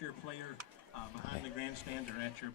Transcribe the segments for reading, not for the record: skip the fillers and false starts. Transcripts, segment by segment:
your player behind the grandstand or at your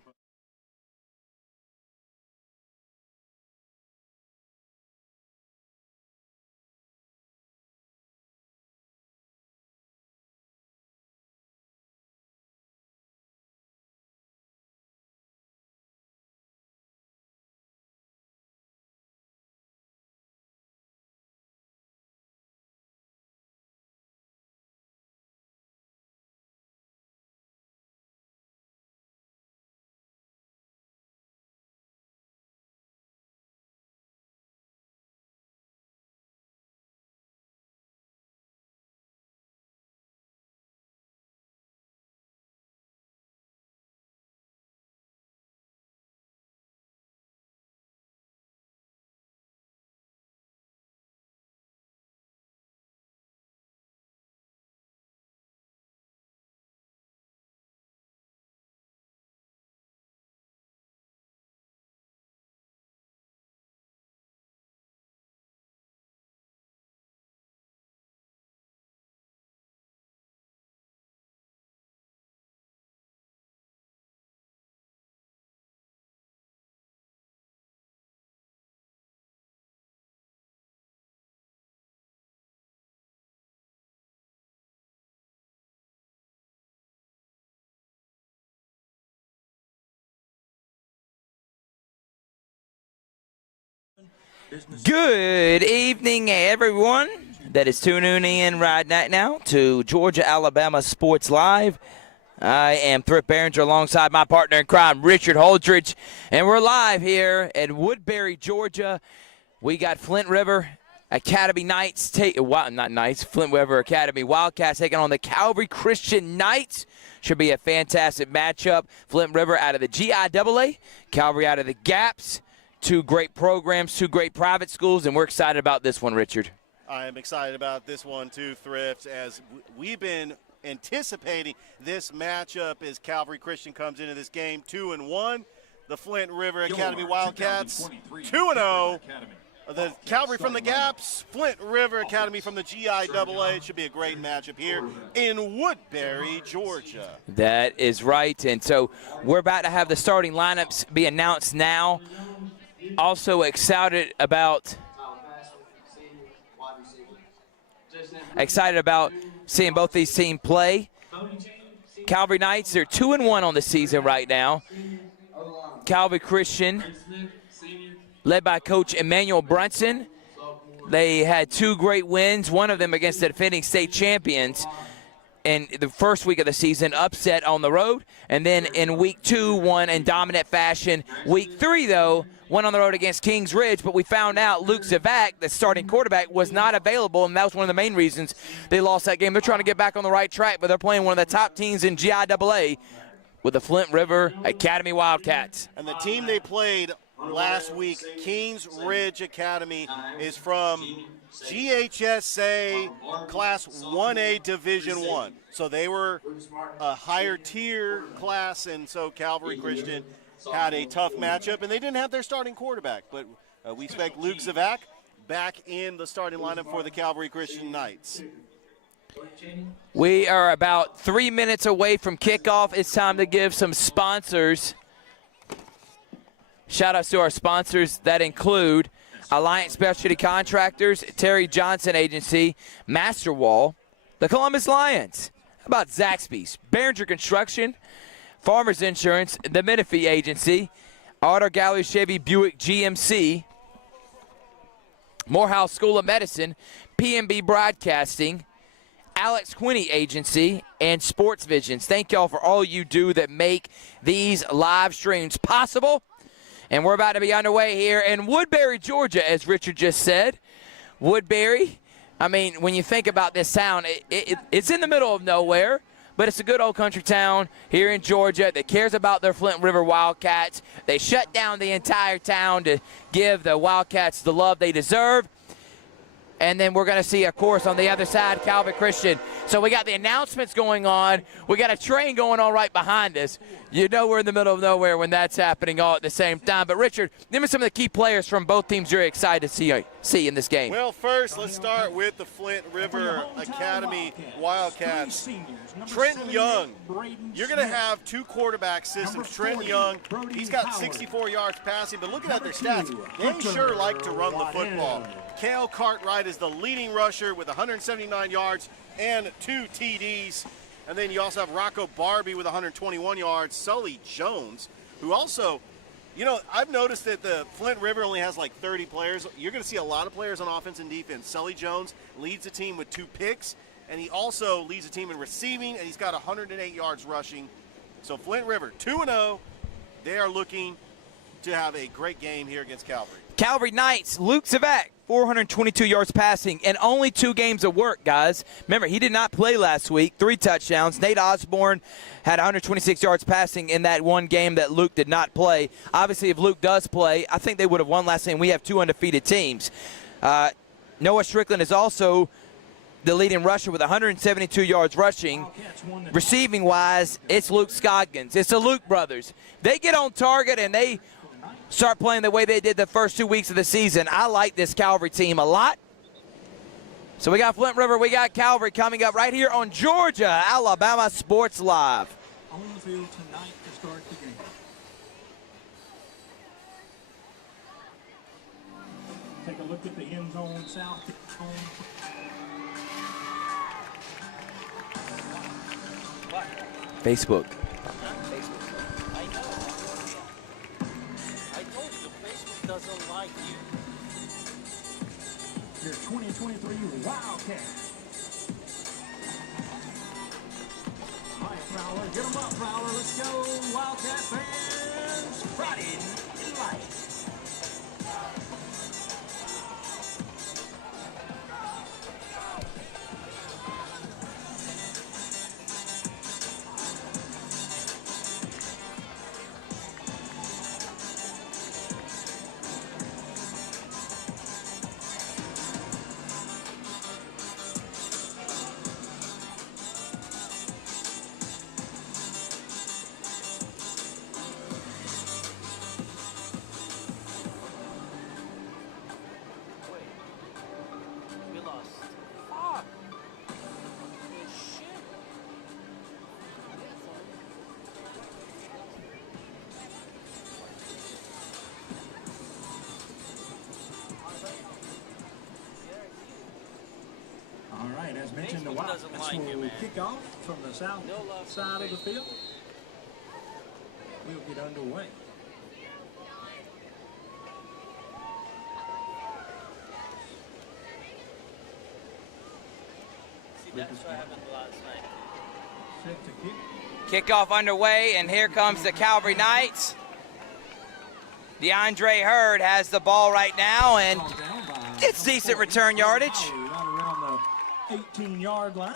Good evening, everyone that is tuning in right now to Georgia-Alabama Sports Live. I am Thrift Behringer alongside my partner in crime, Richard Holdridge, and we're live here in Woodbury, Georgia. We got Flint River Academy Knights, Flint River Academy Wildcats taking on the Calvary Christian Knights. Should be a fantastic matchup. Flint River out of the GIAA, Calvary out of the GAPS. Two great programs, two great private schools, and we're excited about this one, Richard. I am excited about this one too, Thrift, as we've been anticipating this matchup as Calvary Christian comes into this game 2-1. The Flint River Academy Wildcats 2-0. The Calvary from the GAPS, Flint River Academy from the GIAA. It should be a great matchup here in Woodbury, Georgia. That is right, and so we're about to have the starting lineups be announced now. Also excited about seeing both these teams play. Calvary Knights are 2-1 on the season right now. Calvary Christian, led by Coach Emmanuel Brunson, they had two great wins, one of them against the defending state champions in the first week of the season, upset on the road, and then in week 2 won in dominant fashion. Week 3, though, went on the road against Kings Ridge, but we found out Luke Zavak, the starting quarterback, was not available, and that was one of the main reasons they lost that game. They're trying to get back on the right track, but they're playing one of the top teams in GIAA with the Flint River Academy Wildcats. And the team they played last week, Kings Ridge Academy, is from GHSA Class 1A Division I. So they were a higher tier class, and so Calvary Christian had a tough matchup, and they didn't have their starting quarterback. But we expect Luke Zavak back in the starting lineup for the Calvary Christian Knights. We are about 3 minutes away from kickoff. It's time to give some sponsors. Shout outs to our sponsors that include Alliance Specialty Contractors, Terry Johnson Agency, Master Wall, the Columbus Lions. How about Zaxby's, Behringer Construction, Farmers Insurance, the Menifee Agency, Auto Gallery Chevy Buick GMC, Morehouse School of Medicine, PNB Broadcasting, Alex Quinney Agency, and Sports Visions. Thank y'all for all you do that make these live streams possible. And we're about to be underway here in Woodbury, Georgia, as Richard just said. Woodbury, I mean, when you think about this town, it's in the middle of nowhere, but it's a good old country town here in Georgia that cares about their Flint River Wildcats. They shut down the entire town to give the Wildcats the love they deserve. And then we're going to see, of course, on the other side, Calvary Christian. So we got the announcements going on. We got a train going on right behind us. You know we're in the middle of nowhere when that's happening all at the same time. But, Richard, give me some of the key players from both teams you're excited to see in this game. Well, first, let's start with the Flint River Academy Wildcats. Trenton Young. You're going to have two quarterback systems. Trenton Young, he's got 64 yards passing, but looking at their stats, they sure like to run the football. Cale Cartwright is the leading rusher with 179 yards and 2 TDs. And then you also have Rocco Barbie with 121 yards. Sully Jones, who also, you know, I've noticed that the Flint River only has like 30 players. You're going to see a lot of players on offense and defense. Sully Jones leads the team with 2 picks, and he also leads the team in receiving, and he's got 108 yards rushing. So Flint River, 2-0. They are looking to have a great game here against Calvary. Calvary Knights, Luke Zavak, 422 yards passing and only 2 games of work, guys. Remember, he did not play last week, 3 touchdowns. Nate Osborne had 126 yards passing in that one game that Luke did not play. Obviously, if Luke does play, I think they would have won last game. We have 2 undefeated teams. Noah Strickland is also the leading rusher with 172 yards rushing. Receiving-wise, it's Luke Scoggins. It's the Luke brothers. They get on target and they start playing the way they did the first 2 weeks of the season. I like this Calvary team a lot. So we got Flint River, we got Calvary coming up right here on Georgia, Alabama Sports Live. On the field tonight to start the game. Take a look at the end zone, south zone. Facebook. Doesn't like you. Your 2023 Wildcat. Mike Fowler, get him up, Fowler. Let's go, Wildcat fans. Friday Night Lights. As mentioned, the Wildcats will kick off from the south side of the field. We'll get underway. See, that's what happened last night. Set to kick. Kickoff underway, and here comes the Calvary Knights. DeAndre Hurd has the ball right now, and it's decent return yardage. Right around the 18-yard line,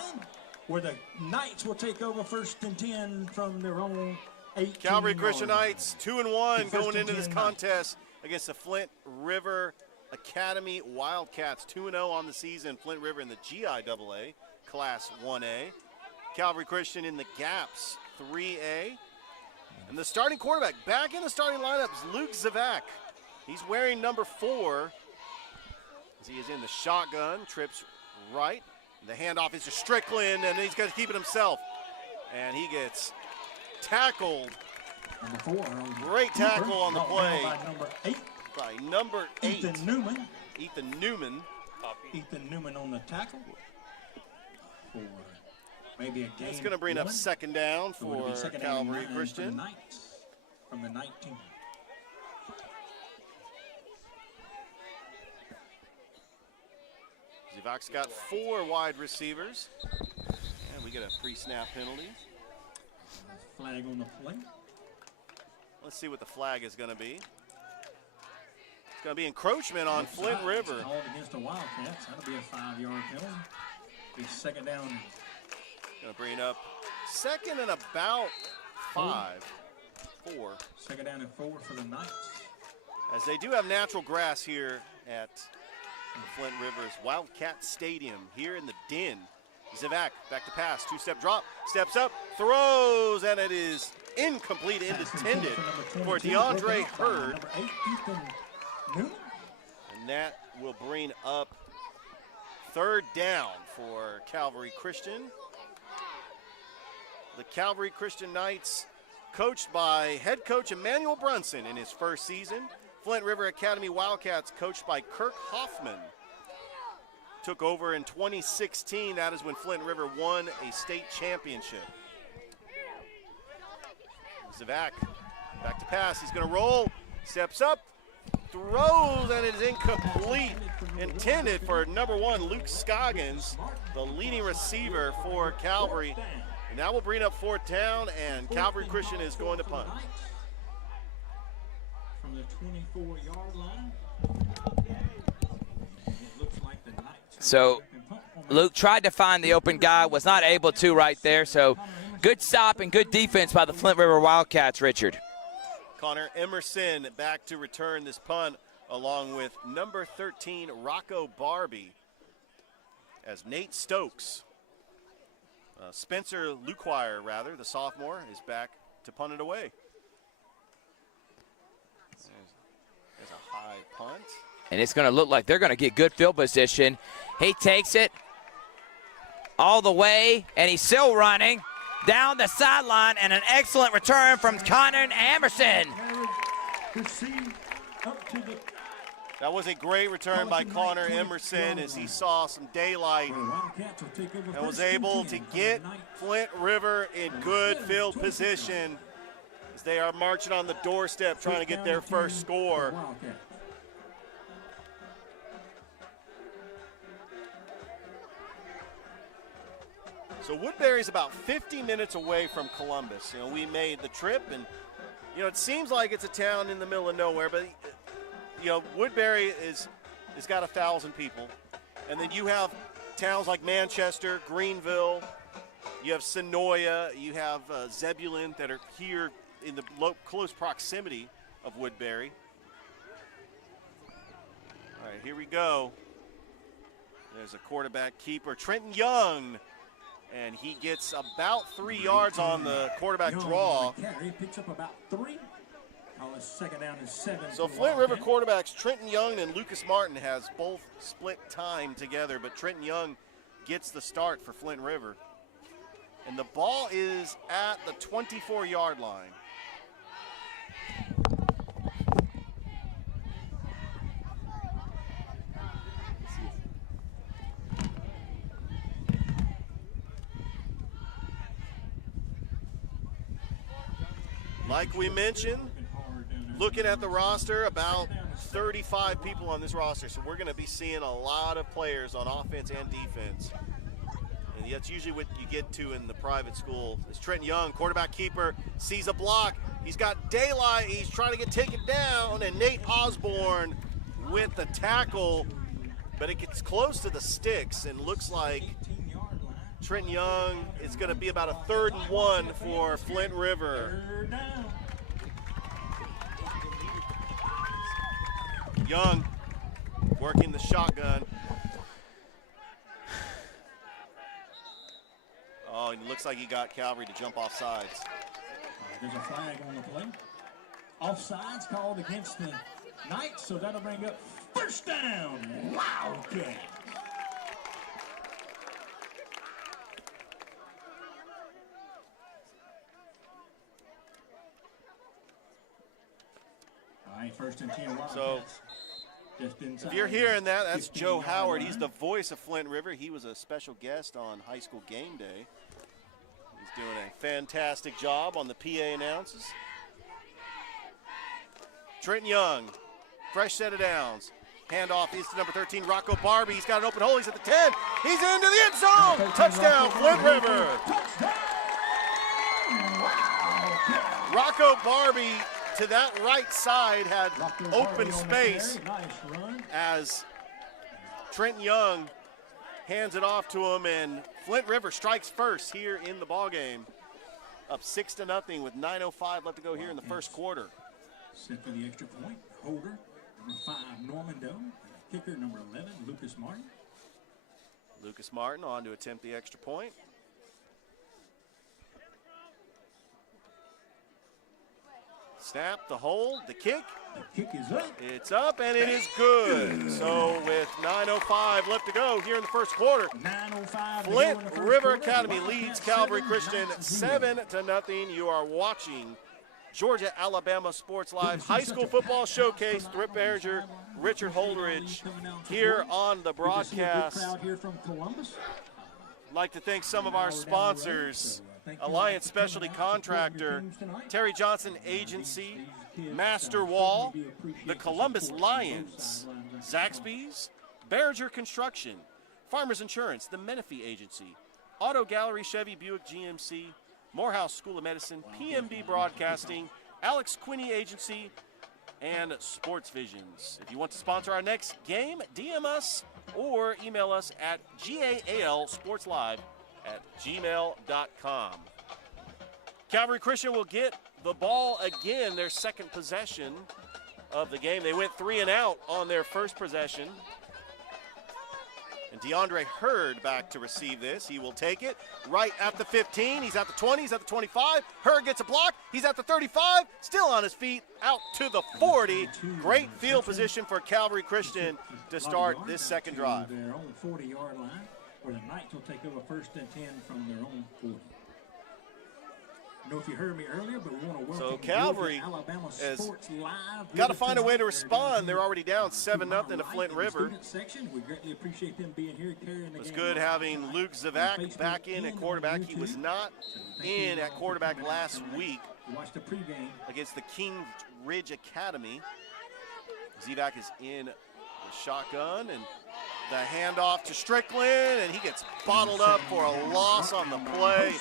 where the Knights will take over 1st and 10 from their own 18. Calvary Christian Knights 2-1 going into this contest against the Flint River Academy Wildcats. 2-0 on the season. Flint River in the GIAA Class 1A. Calvary Christian in the Gaps 3A. And the starting quarterback back in the starting lineup is Luke Zavak. He's wearing number 4 as he is in the shotgun, trips right. The handoff is to Strickland, and he's going to keep it himself. And he gets tackled. Number 4. Great tackle on the play. By number 8. Ethan Newman. Ethan Newman. Ethan Newman on the tackle. For maybe a game. It's going to bring up 2nd down for Calvary Christian. From the 19. Zavak's got 4 wide receivers. And we get a pre-snap penalty. Flag on the play. Let's see what the flag is going to be. It's going to be encroachment on Flint River. Called against the Wildcats. That'll be a 5-yard penalty. Be 2nd down. Going to bring up 2nd and about 5. 4. 2nd down and 4 for the Knights. As they do have natural grass here at Flint River's Wildcat Stadium here in the Den. Zivak, back to pass, two-step drop, steps up, throws, and it is incomplete, intended for DeAndre Hurd. And that will bring up third down for Calvary Christian. The Calvary Christian Knights, coached by head coach Emmanuel Brunson in his first season. Flint River Academy Wildcats, coached by Kirk Hoffman, took over in 2016. That is when Flint River won a state championship. Zivak, back to pass. He's going to roll, steps up, throws, and it is incomplete. Intended for number 1, Luke Scoggins, the leading receiver for Calvary. And that will bring up fourth down, and Calvary Christian is going to punt. From the 24-yard line. So Luke tried to find the open guy, was not able to right there. So good stop and good defense by the Flint River Wildcats, Richard. Connor Emerson back to return this punt along with number 13, Rocco Barbie, as Nate Stokes. Spencer Luquire, rather, the sophomore, is back to punt it away. There's a high punt. And it's going to look like they're going to get good field position. He takes it all the way, and he's still running down the sideline, and an excellent return from Connor Emerson. That was a great return by Connor Emerson as he saw some daylight and was able to get Flint River in good field position as they are marching on the doorstep trying to get their first score. So Woodbury's about 50 minutes away from Columbus. You know, we made the trip, and you know, it seems like it's a town in the middle of nowhere, but you know, Woodbury is got 1,000 people, and then you have towns like Manchester, Greenville, you have Sonoya, you have Zebulon that are here in the close proximity of Woodbury. All right, here we go. There's a quarterback keeper, Trenton Young, and he gets about 3 yards on the quarterback draw. He picks up about 3. Second down is 7. So Flint River quarterbacks Trenton Young and Lucas Martin has both split time together, but Trenton Young gets the start for Flint River. And the ball is at the 24-yard line. Like we mentioned, looking at the roster, about 35 people on this roster, so we're going to be seeing a lot of players on offense and defense. And that's usually what you get to in the private school. It's Trent Young, quarterback keeper, sees a block. He's got daylight. He's trying to get taken down, and Nate Osborne with the tackle, but it gets close to the sticks and looks like Trent Young is going to be about a 3rd and 1 for Flint River. Young working the shotgun. Oh, it looks like he got Calvary to jump off sides. There's a flag on the play. Offsides called against the Knights, so that'll bring up first down. Wildcat. All right, 1st and 10 Wildcats. So if you're hearing that, that's Joe Howard. He's the voice of Flint River. He was a special guest on High School Game Day. He's doing a fantastic job on the PA announces. Trenton Young, fresh set of downs. Handoff is to number 13, Rocco Barbie. He's got an open hole. He's at the 10. He's into the end zone. Touchdown, Flint River. Rocco Barbie to that right side had open space as Trenton Young hands it off to him, and Flint River strikes first here in the ballgame. Up 6-0 with 9:05 left to go here in the first quarter. Set for the extra point, Holder, number 5, Norman Doe, kicker number 11, Lucas Martin. Lucas Martin on to attempt the extra point. Snap, the hold, the kick. The kick is up. It's up, and it is good. So with 9:05 left to go here in the first quarter, 9:05 Flint to go in the first River quarter. Academy Wildcat leads Calvary 7, Christian Knights 0. 7-0. You are watching Georgia Alabama Sports Live High School Football Showcase. Thrift Behringer, Richard Holdridge here on the broadcast. Crowd here from Columbus. I'd like to thank some of our sponsors. Alliance Specialty Contractor, Terry Johnson Agency, Master Wall, the Columbus Lions, Zaxby's, Behringer Construction, Farmers Insurance, the Menifee Agency, Auto Gallery Chevy Buick GMC, Morehouse School of Medicine, PMB Broadcasting, Alex Quinney Agency, and Sports Visions. If you want to sponsor our next game, DM us or email us at galsportslive@gmail.com. Calvary Christian will get the ball again, their second possession of the game. They went 3 and out on their first possession. And DeAndre Hurd back to receive this. He will take it right at the 15. He's at the 20. He's at the 25. Hurd gets a block. He's at the 35. Still on his feet. Out to the 40. Great field position for Calvary Christian to start this second drive. Their own 40-yard line, where the Knights will take over 1st and 10 from their own 40. I don't know if you heard me earlier, but we want to welcome Calvary Alabama has Sports Live. got to find a way to respond. They're already down 7-0 to Flint River. We greatly appreciate them being here, carrying the It was game. good having Luke Zavak back in at quarterback. He was not in at quarterback last week Watch the pregame. against the King Ridge Academy. Zavak is in the shotgun, and the handoff to Strickland, and he gets bottled up for a loss on the play.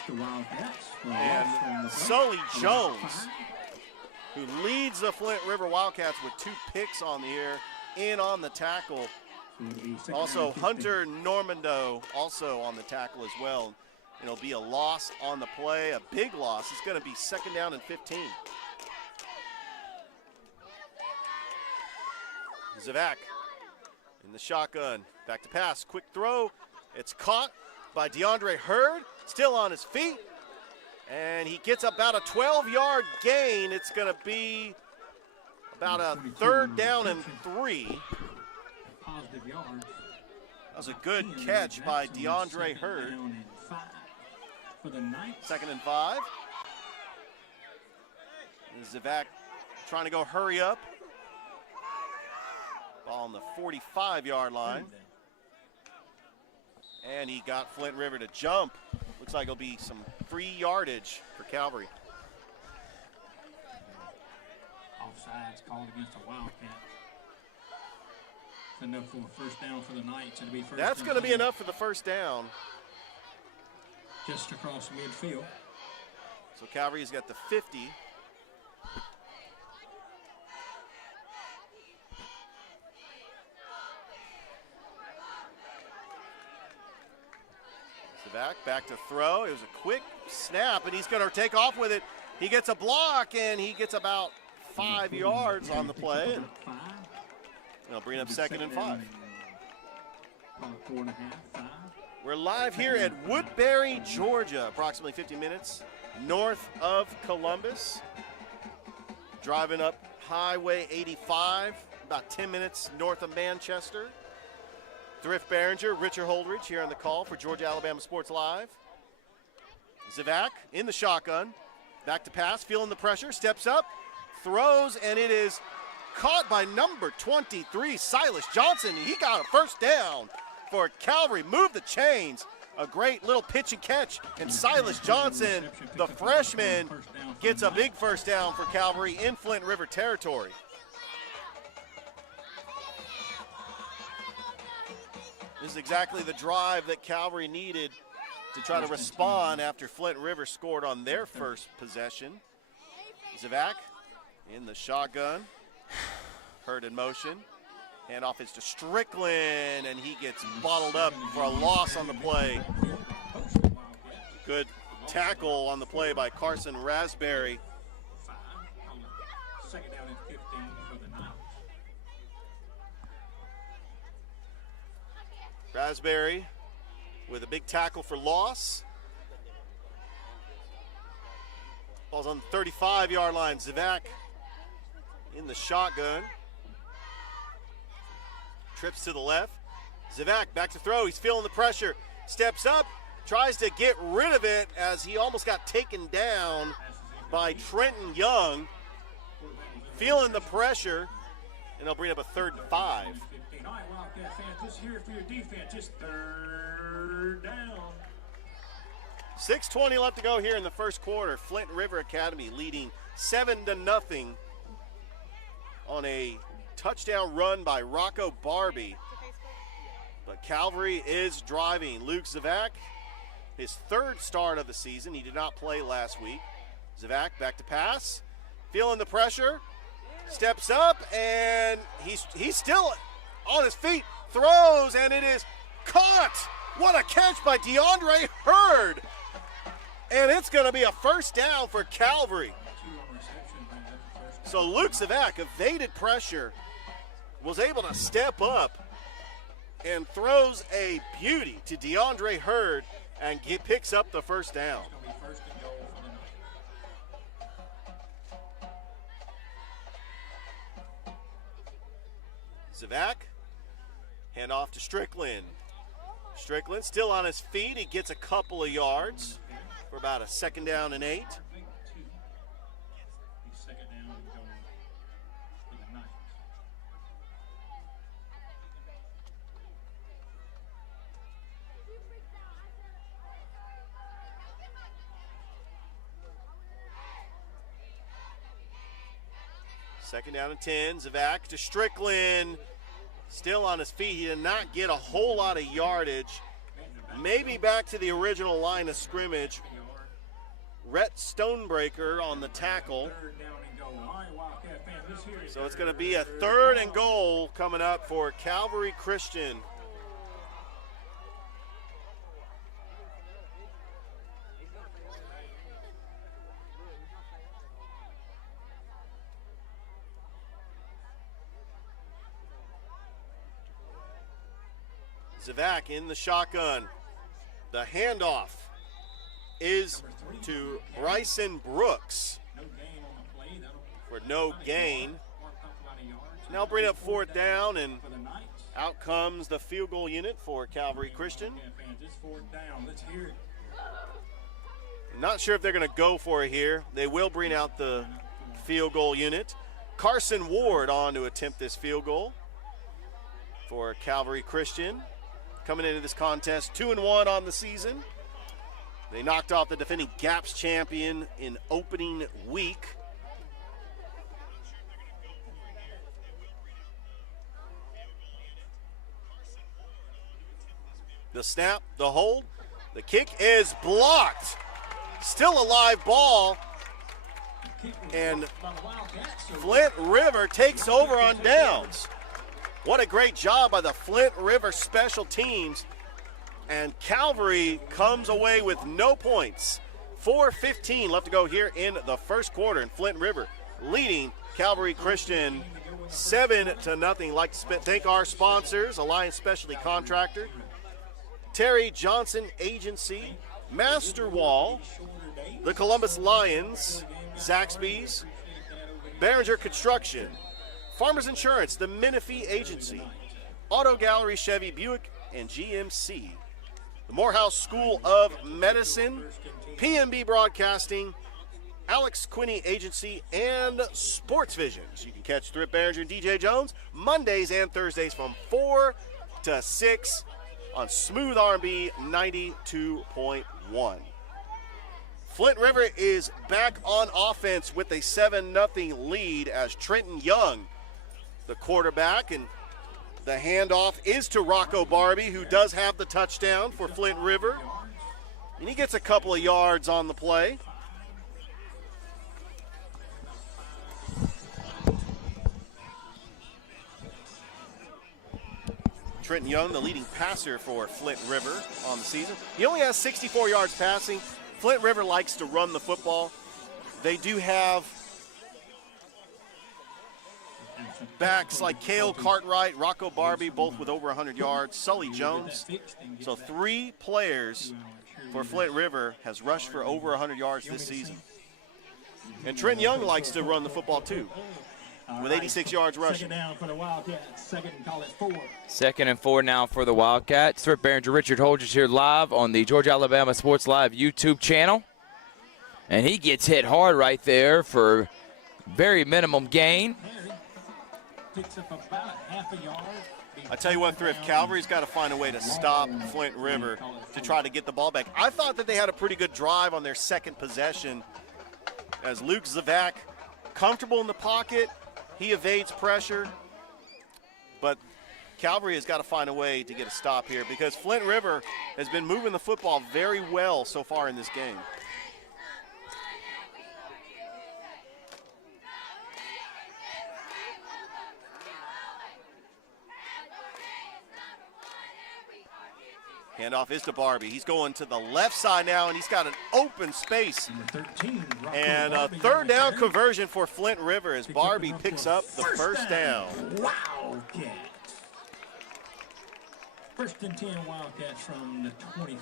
And Sully Jones, who leads the Flint River Wildcats with 2 picks on the year, in on the tackle. Also, Hunter Normando also on the tackle as well. It'll be a loss on the play, a big loss. It's going to be 2nd down and 15. Zavak in the shotgun. Back to pass. Quick throw. It's caught by DeAndre Hurd. Still on his feet. And he gets about a 12-yard gain. It's going to be about a 3rd down and 3. Positive yards. That was a good catch by DeAndre Hurd. For the Knights. 2nd and 5. Zavak trying to go hurry up. Ball on the 45-yard line. And he got Flint River to jump. Looks like it'll be some free yardage for Calvary. Offsides called against a Wildcat. It's enough for a 1st down for the Knights. It'll be first. That's going to be enough for the 1st down. Just across midfield. So Calvary's got the 50. Back to throw. It was a quick snap, and he's going to take off with it. He gets a block, and he gets about 5 yards on the play. And they'll bring up 2nd and 5. 4.5, 5. We're live here at Woodbury, Georgia, approximately 50 minutes north of Columbus. Driving up Highway 85, about 10 minutes north of Manchester. Thrift Behringer, Richard Holdridge here on the call for Georgia Alabama Sports Live. Zavak in the shotgun. Back to pass, feeling the pressure, steps up, throws, and it is caught by number 23, Silas Johnson. He got a 1st down for Calvary. Move the chains. A great little pitch and catch. And Silas Johnson, the freshman, gets a big 1st down for Calvary in Flint River territory. This is exactly the drive that Calvary needed to try to respond after Flint River scored on their first possession. Zavak in the shotgun. Hurd in motion. Handoff is to Strickland, and he gets bottled up for a loss on the play. Good tackle on the play by Carson Raspberry. 2nd down and 15 for the Knights. Asbury with a big tackle for loss. Ball's on the 35-yard line. Zivak in the shotgun. Trips to the left. Zivak back to throw. He's feeling the pressure. Steps up. Tries to get rid of it as he almost got taken down by Trenton Young. Feeling the pressure. And they'll bring up a 3rd and 5. All right, Wildcat fans, just here for your defense. Just 3rd down. 6:20 left to go here in the first quarter. Flint River Academy leading 7-0 on a touchdown run by Rocco Barbie. But Calvary is driving. Luke Zivak, his 3rd start of the season. He did not play last week. Zivak back to pass. Feeling the pressure. Steps up, and he's still on his feet. Throws, and it is caught. What a catch by DeAndre Hurd. And it's going to be a 1st down for Calvary. So Luke Zivak evaded pressure, was able to step up, and throws a beauty to DeAndre Hurd and picks up the 1st down. Zivak, hand off to Strickland. Strickland still on his feet. He gets a couple of yards for about a 2nd down and 8. Second down and 10. Zivak to Strickland. Still on his feet. He did not get a whole lot of yardage. Maybe back to the original line of scrimmage. Rhett Stonebreaker on the tackle. So it's going to be a 3rd and goal coming up for Calvary Christian. Zivak in the shotgun. The handoff is to Bryson Brooks for no gain. Now bring up 4th down, and out comes the field goal unit for Calvary Christian. Not sure if they're going to go for it here. They will bring out the field goal unit. Carson Ward on to attempt this field goal for Calvary Christian. Coming into this contest 2-1 on the season. They knocked off the defending GAPS champion in opening week. The snap, the hold, the kick is blocked. Still a live ball. And Flint River takes over on downs. What a great job by the Flint River special teams. And Calvary comes away with no points. 4:15 left to go here in the first quarter. And Flint River leading Calvary Christian 7-0. Like to thank our sponsors, Alliance Specialty Contractor, Terry Johnson Agency, Master Wall, the Columbus Lions, Zaxby's, Behringer Construction, Farmers Insurance, the Menifee Agency, Auto Gallery Chevy Buick, and GMC. The Morehouse School of Medicine, PMB Broadcasting, Alex Quinney Agency, and Sports Visions. You can catch Thrip Behringer and DJ Jones Mondays and Thursdays from 4 to 6 on Smooth R&B 92.1. Flint River is back on offense with a 7-0 lead as Trenton Young, the quarterback, and the handoff is to Rocco Barbie, who does have the touchdown for Flint River. And he gets a couple of yards on the play. Trenton Young, the leading passer for Flint River on the season. He only has 64 yards passing. Flint River likes to run the football. They do have backs like Cale Cartwright, Rocco Barbie, both with over 100 yards, Sully Jones. So 3 players for Flint River has rushed for over 100 yards this season. And Trent Young likes to run the football too, with 86 yards rushing. Second down for the Wildcats. Second and call it 4. 2nd and 4 now for the Wildcats. Thrift Behringer Richard Holdridge here live on the Georgia Alabama Sports Live YouTube channel. And he gets hit hard right there for very minimum gain. Picks up about a half a yard. I tell you what, Thrift, Calvary's got to find a way to stop Flint River to try to get the ball back. I thought that they had a pretty good drive on their second possession as Luke Zavak, comfortable in the pocket, he evades pressure. But Calvary has got to find a way to get a stop here because Flint River has been moving the football very well so far in this game. Handoff is to Barbie. He's going to the left side now, and he's got an open space. And a third down conversion for Flint River as Barbie picks up the first down. Wildcat. First and 10 Wildcats from the 25.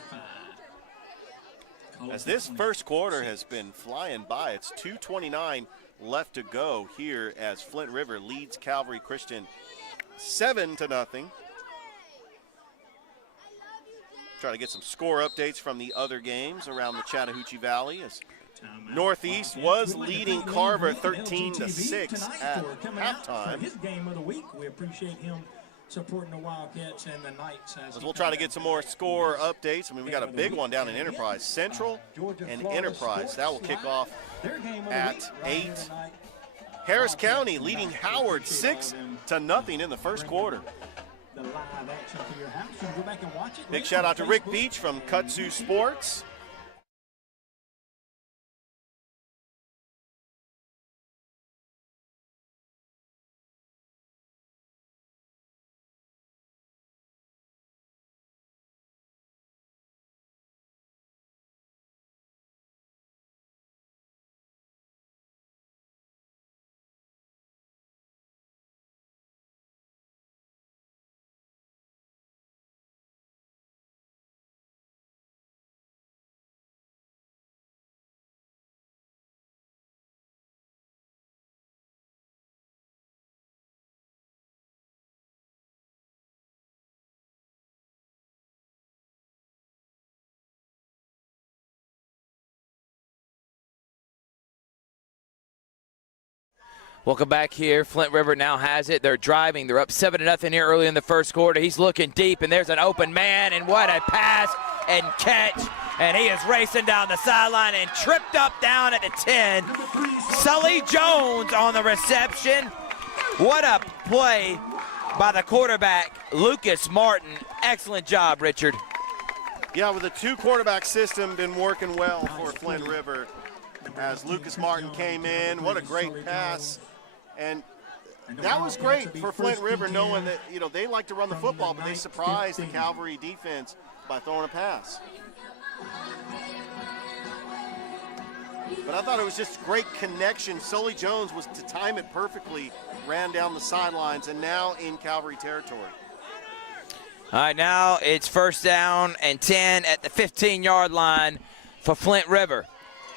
As this first quarter has been flying by, it's 2:29 left to go here as Flint River leads Calvary Christian 7-0. Try to get some score updates from the other games around the Chattahoochee Valley as Northeast was leading Carver 13-6 at halftime. His game of the week. We appreciate him supporting the Wildcats and the Knights. As we'll try to get some more score updates. I mean, we got a big one down in Enterprise. Central and Enterprise. That will kick off at 8. Harris County leading Howard 6-0 in the first quarter. The live action for your house. You can go back and watch it. Big shout out to Rick Beach from Kudzu Sports. Welcome back here. Flint River now has it. They're driving. They're up 7-0 here early in the first quarter. He's looking deep, and there's an open man, and what a pass and catch. And he is racing down the sideline and tripped up down at the 10. Sully Jones on the reception. What a play by the quarterback, Lucas Martin. Excellent job, Richard. Yeah, with the 2-quarterback system been working well for Flint River as Lucas Martin came in. What a great pass. And that was great for Flint River, knowing that, you know, they like to run the football, but they surprised the Calvary defense by throwing a pass. But I thought it was just great connection. Sully Jones was to time it perfectly, ran down the sidelines, and now in Calvary territory. All right, now it's 1st down and 10 at the 15-yard line for Flint River.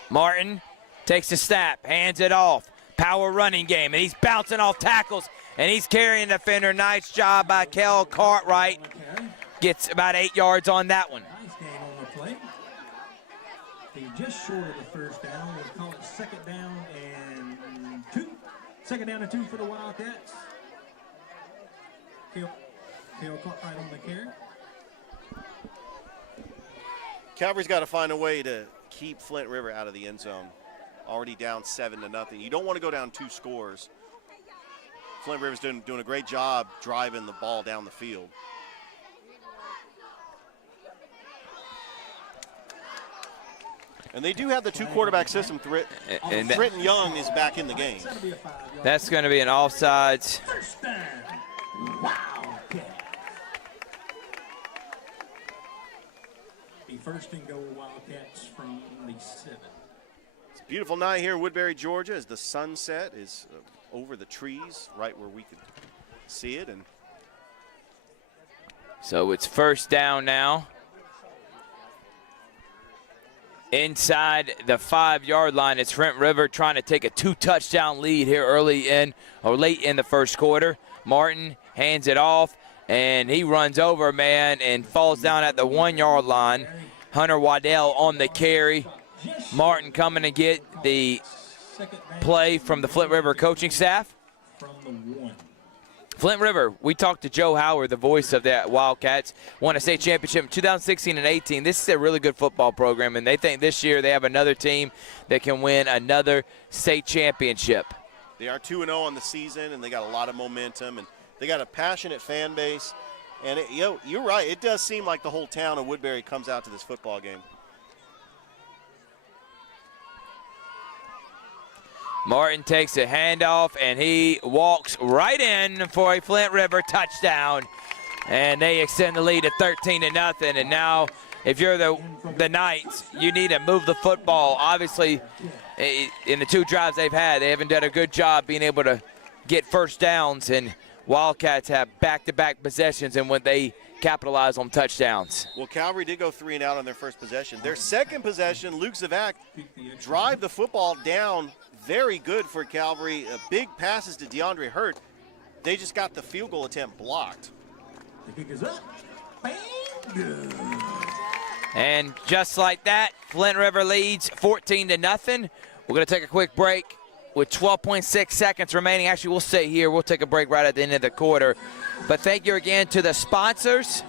Martin takes the snap, hands it off. Power running game, and he's bouncing off tackles, and he's carrying the defender. Nice job by Kel Cartwright. Gets about 8 yards on that one. Nice game on the play. He just short of the 1st down. We'll call it 2nd down and 2. 2nd down and 2 for the Wildcats. Kel Cartwright on the carry. Calvary's got to find a way to keep Flint River out of the end zone. Already down 7-0. You don't want to go down 2 scores. Flint River's doing a great job driving the ball down the field. And they do have the 2-quarterback system. And Trenton Young is back in the game. That's going to be an offsides. 1st down. Wildcat. The 1st and goal Wildcats from the 7. Beautiful night here in Woodbury, Georgia, as the sunset is over the trees, right where we could see it. And so it's first down now. Inside the 5-yard line, it's Flint River trying to take a 2-touchdown lead here late in the first quarter. Martin hands it off, and he runs over a man and falls down at the 1-yard line. Hunter Waddell on the carry. Martin coming to get the play from the Flint River coaching staff. Flint River, we talked to Joe Howard, the voice of the Wildcats, won a state championship in 2016 and 18. This is a really good football program, and they think this year they have another team that can win another state championship. They are 2-0 on the season, and they got a lot of momentum, and they got a passionate fan base. And you're right, it does seem like the whole town of Woodbury comes out to this football game. Martin takes a handoff, and he walks right in for a Flint River touchdown. And they extend the lead to 13-0. And now, if you're the Knights, you need to move the football. Obviously, in the 2 drives they've had, they haven't done a good job being able to get first downs. And Wildcats have back-to-back possessions, and when they capitalize on touchdowns. Well, Calvary did go 3 and out on their first possession. Their second possession, Luke Zavac drive the football down. Very good for Calvary. Big passes to DeAndre Hurt. They just got the field goal attempt blocked. The kick is up. Bang! Good. And just like that, Flint River leads 14-0. We're going to take a quick break with 12.6 seconds remaining. Actually, we'll stay here. We'll take a break right at the end of the quarter. But thank you again to the sponsors.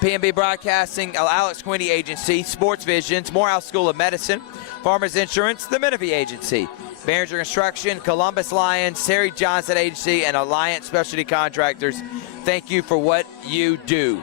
P&B Broadcasting, Alex Quinney Agency, Sports Visions, Morehouse School of Medicine, Farmers Insurance, the Menifee Agency, Behringer Construction, Columbus Lions, Terry Johnson Agency, and Alliance Specialty Contractors. Thank you for what you do.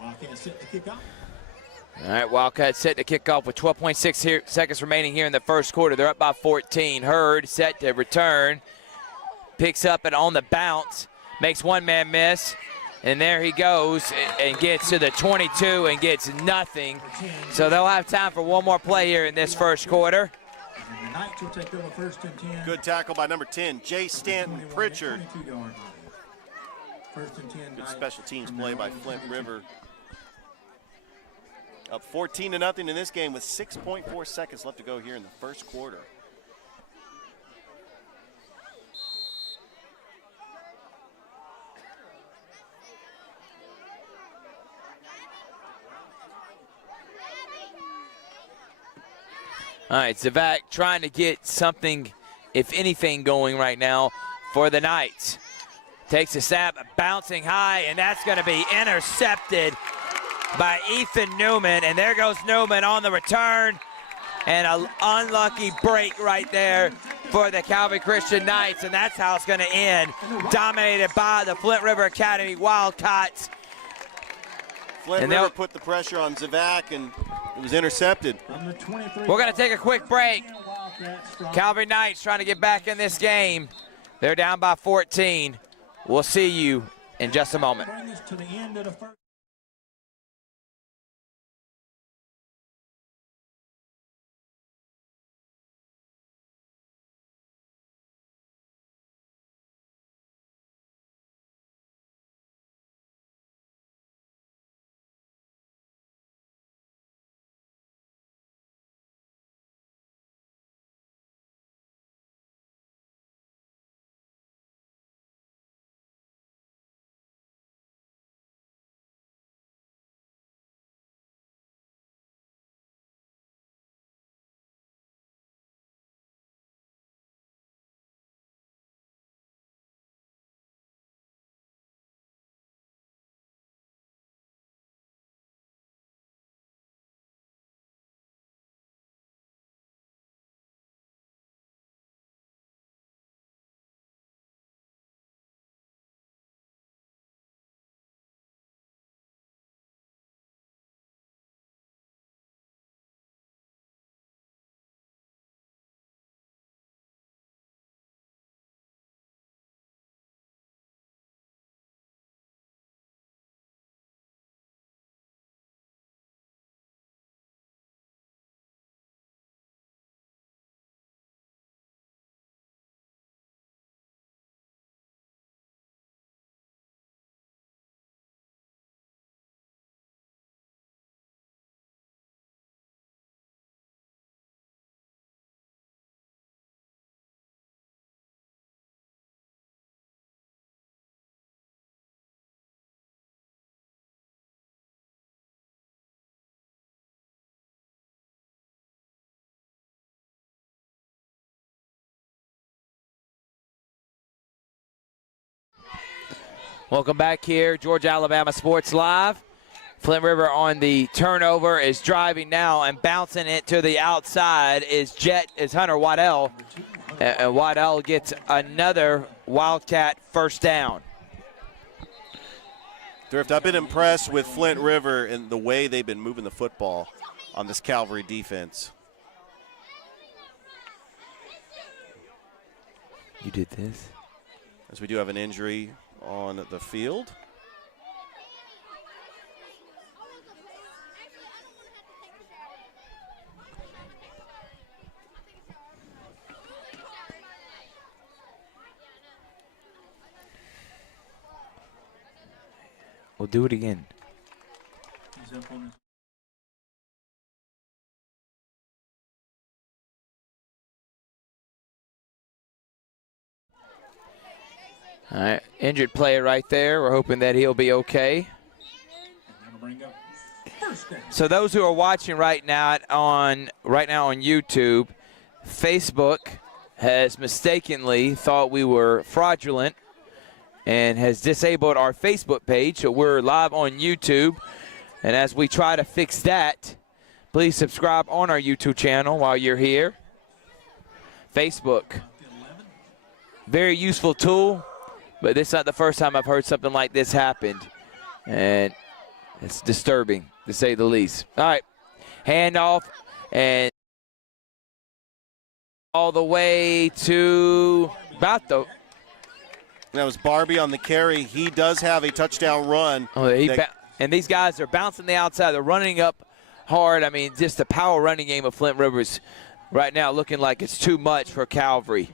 Wildcat set to kick off. All right, Wildcats set to kick off with 12.6 seconds remaining here in the first quarter. They're up by 14. Hurd set to return. Picks up and on the bounce. Makes one man miss. And there he goes and gets to the 22 and gets nothing. So they'll have time for one more play here in this first quarter. The Knights will take over first and 10. Good tackle by number 10, Jay Stanton Pritchard. 22-yard line. First and 10. Good special teams play by Flint River. Up 14-0 in this game with 6.4 seconds left to go here in the first quarter. All right, Zavac trying to get something, if anything, going right now for the Knights. Takes a snap, bouncing high, and that's going to be intercepted by Ethan Newman. And there goes Newman on the return. And an unlucky break right there for the Calvary Christian Knights. And that's how it's going to end, dominated by the Flint River Academy Wildcats. Flint River put the pressure on Zavac, and it was intercepted. We're going to take a quick break. Calvary Knights trying to get back in this game. They're down by 14. We'll see you in just a moment. Welcome back here, Georgia Alabama Sports Live. Flint River on the turnover is driving now and bouncing it to the outside is Hunter Waddell. And Waddell gets another Wildcat first down. Thrift, I've been impressed with Flint River and the way they've been moving the football on this Calvary defense. You did this? As we do have an injury on the field. We'll do it again. All right, injured player right there. We're hoping that he'll be okay. So those who are watching right now on YouTube, Facebook has mistakenly thought we were fraudulent and has disabled our Facebook page. So we're live on YouTube. And as we try to fix that, please subscribe on our YouTube channel while you're here. Facebook, very useful tool, but this is not the first time I've heard something like this happened. And it's disturbing, to say the least. All right, handoff, and all the way to about the. That was Barbie on the carry. He does have a touchdown run. Oh, and these guys are bouncing the outside. They're running up hard. I mean, just the power running game of Flint Rivers right now looking like it's too much for Calvary.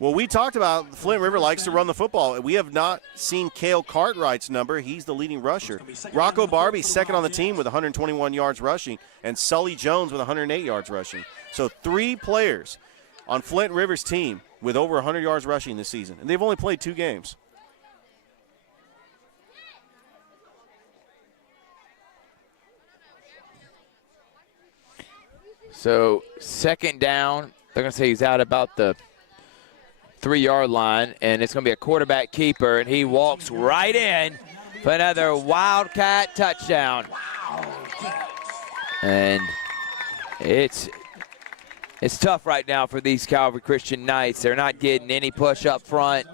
Well, we talked about Flint River likes to run the football. We have not seen Cale Cartwright's number. He's the leading rusher. Rocco Barbie, second on the team with 121 yards rushing, and Sully Jones with 108 yards rushing. So 3 players on Flint River's team with over 100 yards rushing this season. And they've only played 2 games. So second down, they're going to say he's out about the 3-yard line, and it's going to be a quarterback keeper, and he walks right in for another Wildcat touchdown. And it's tough right now for these Calvary Christian Knights. They're not getting any push up front,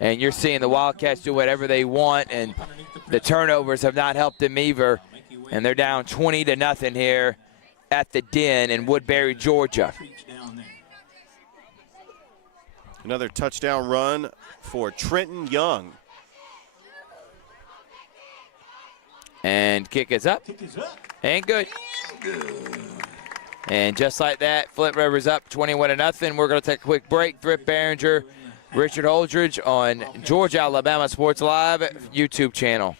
and you're seeing the Wildcats do whatever they want, and the turnovers have not helped them either, and they're down 20-0 here at the Den in Woodbury, Georgia. Another touchdown run for Trenton Young. And kick is up. And good. And just like that, Flint River's up 21-0. We're going to take a quick break. Thrift Behringer, Richard Holdridge on Georgia Alabama Sports Live YouTube channel.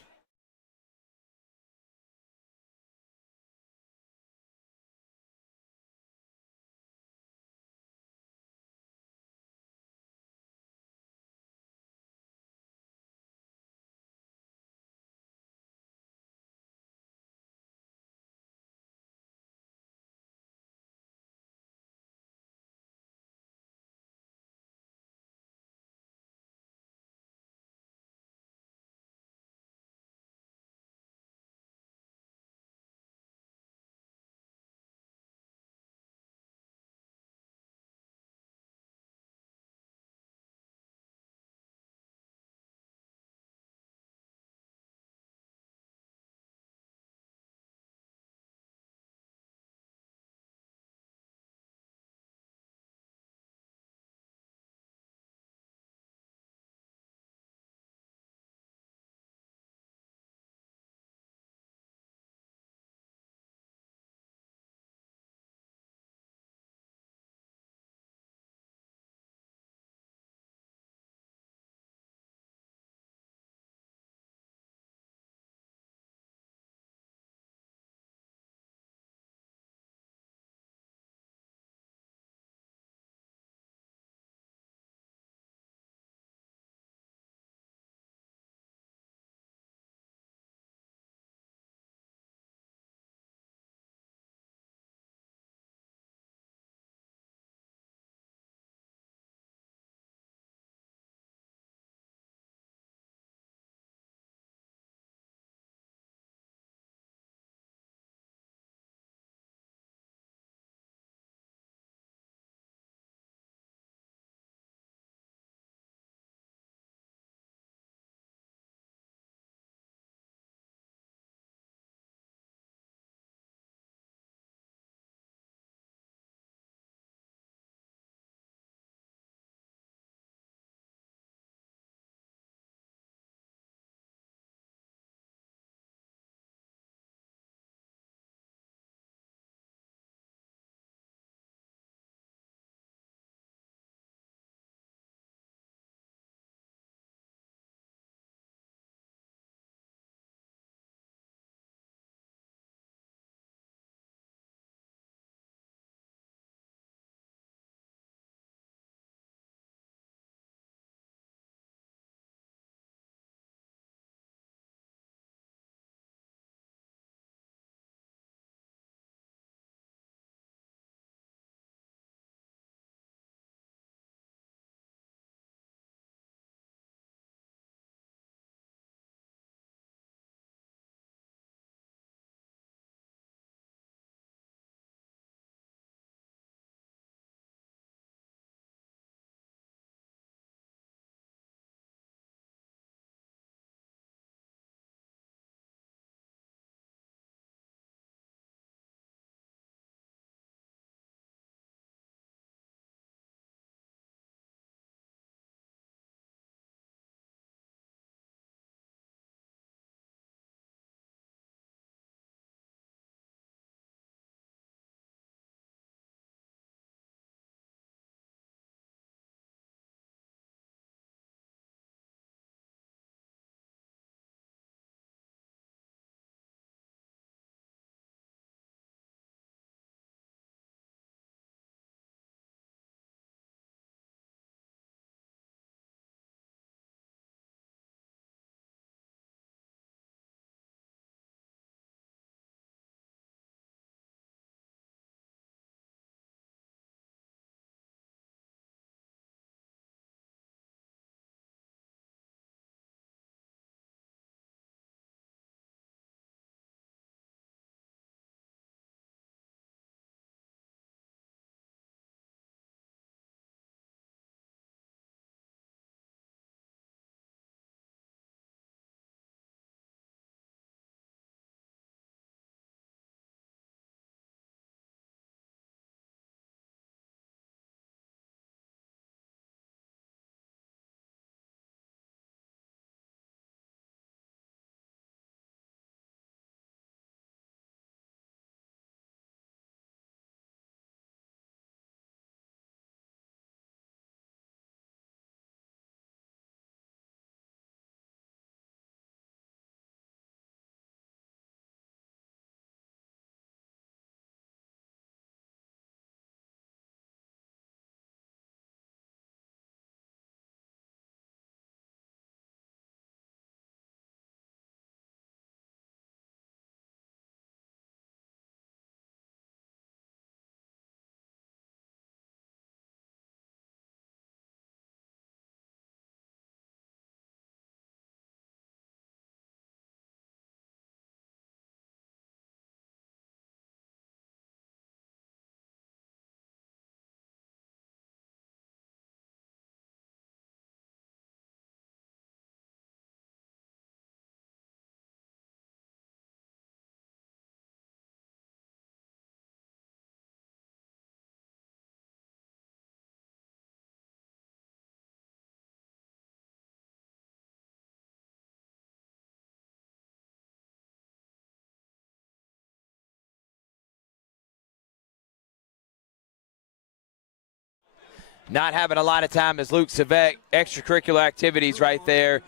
not having a lot of time as Luke Savek. Extracurricular activities right there.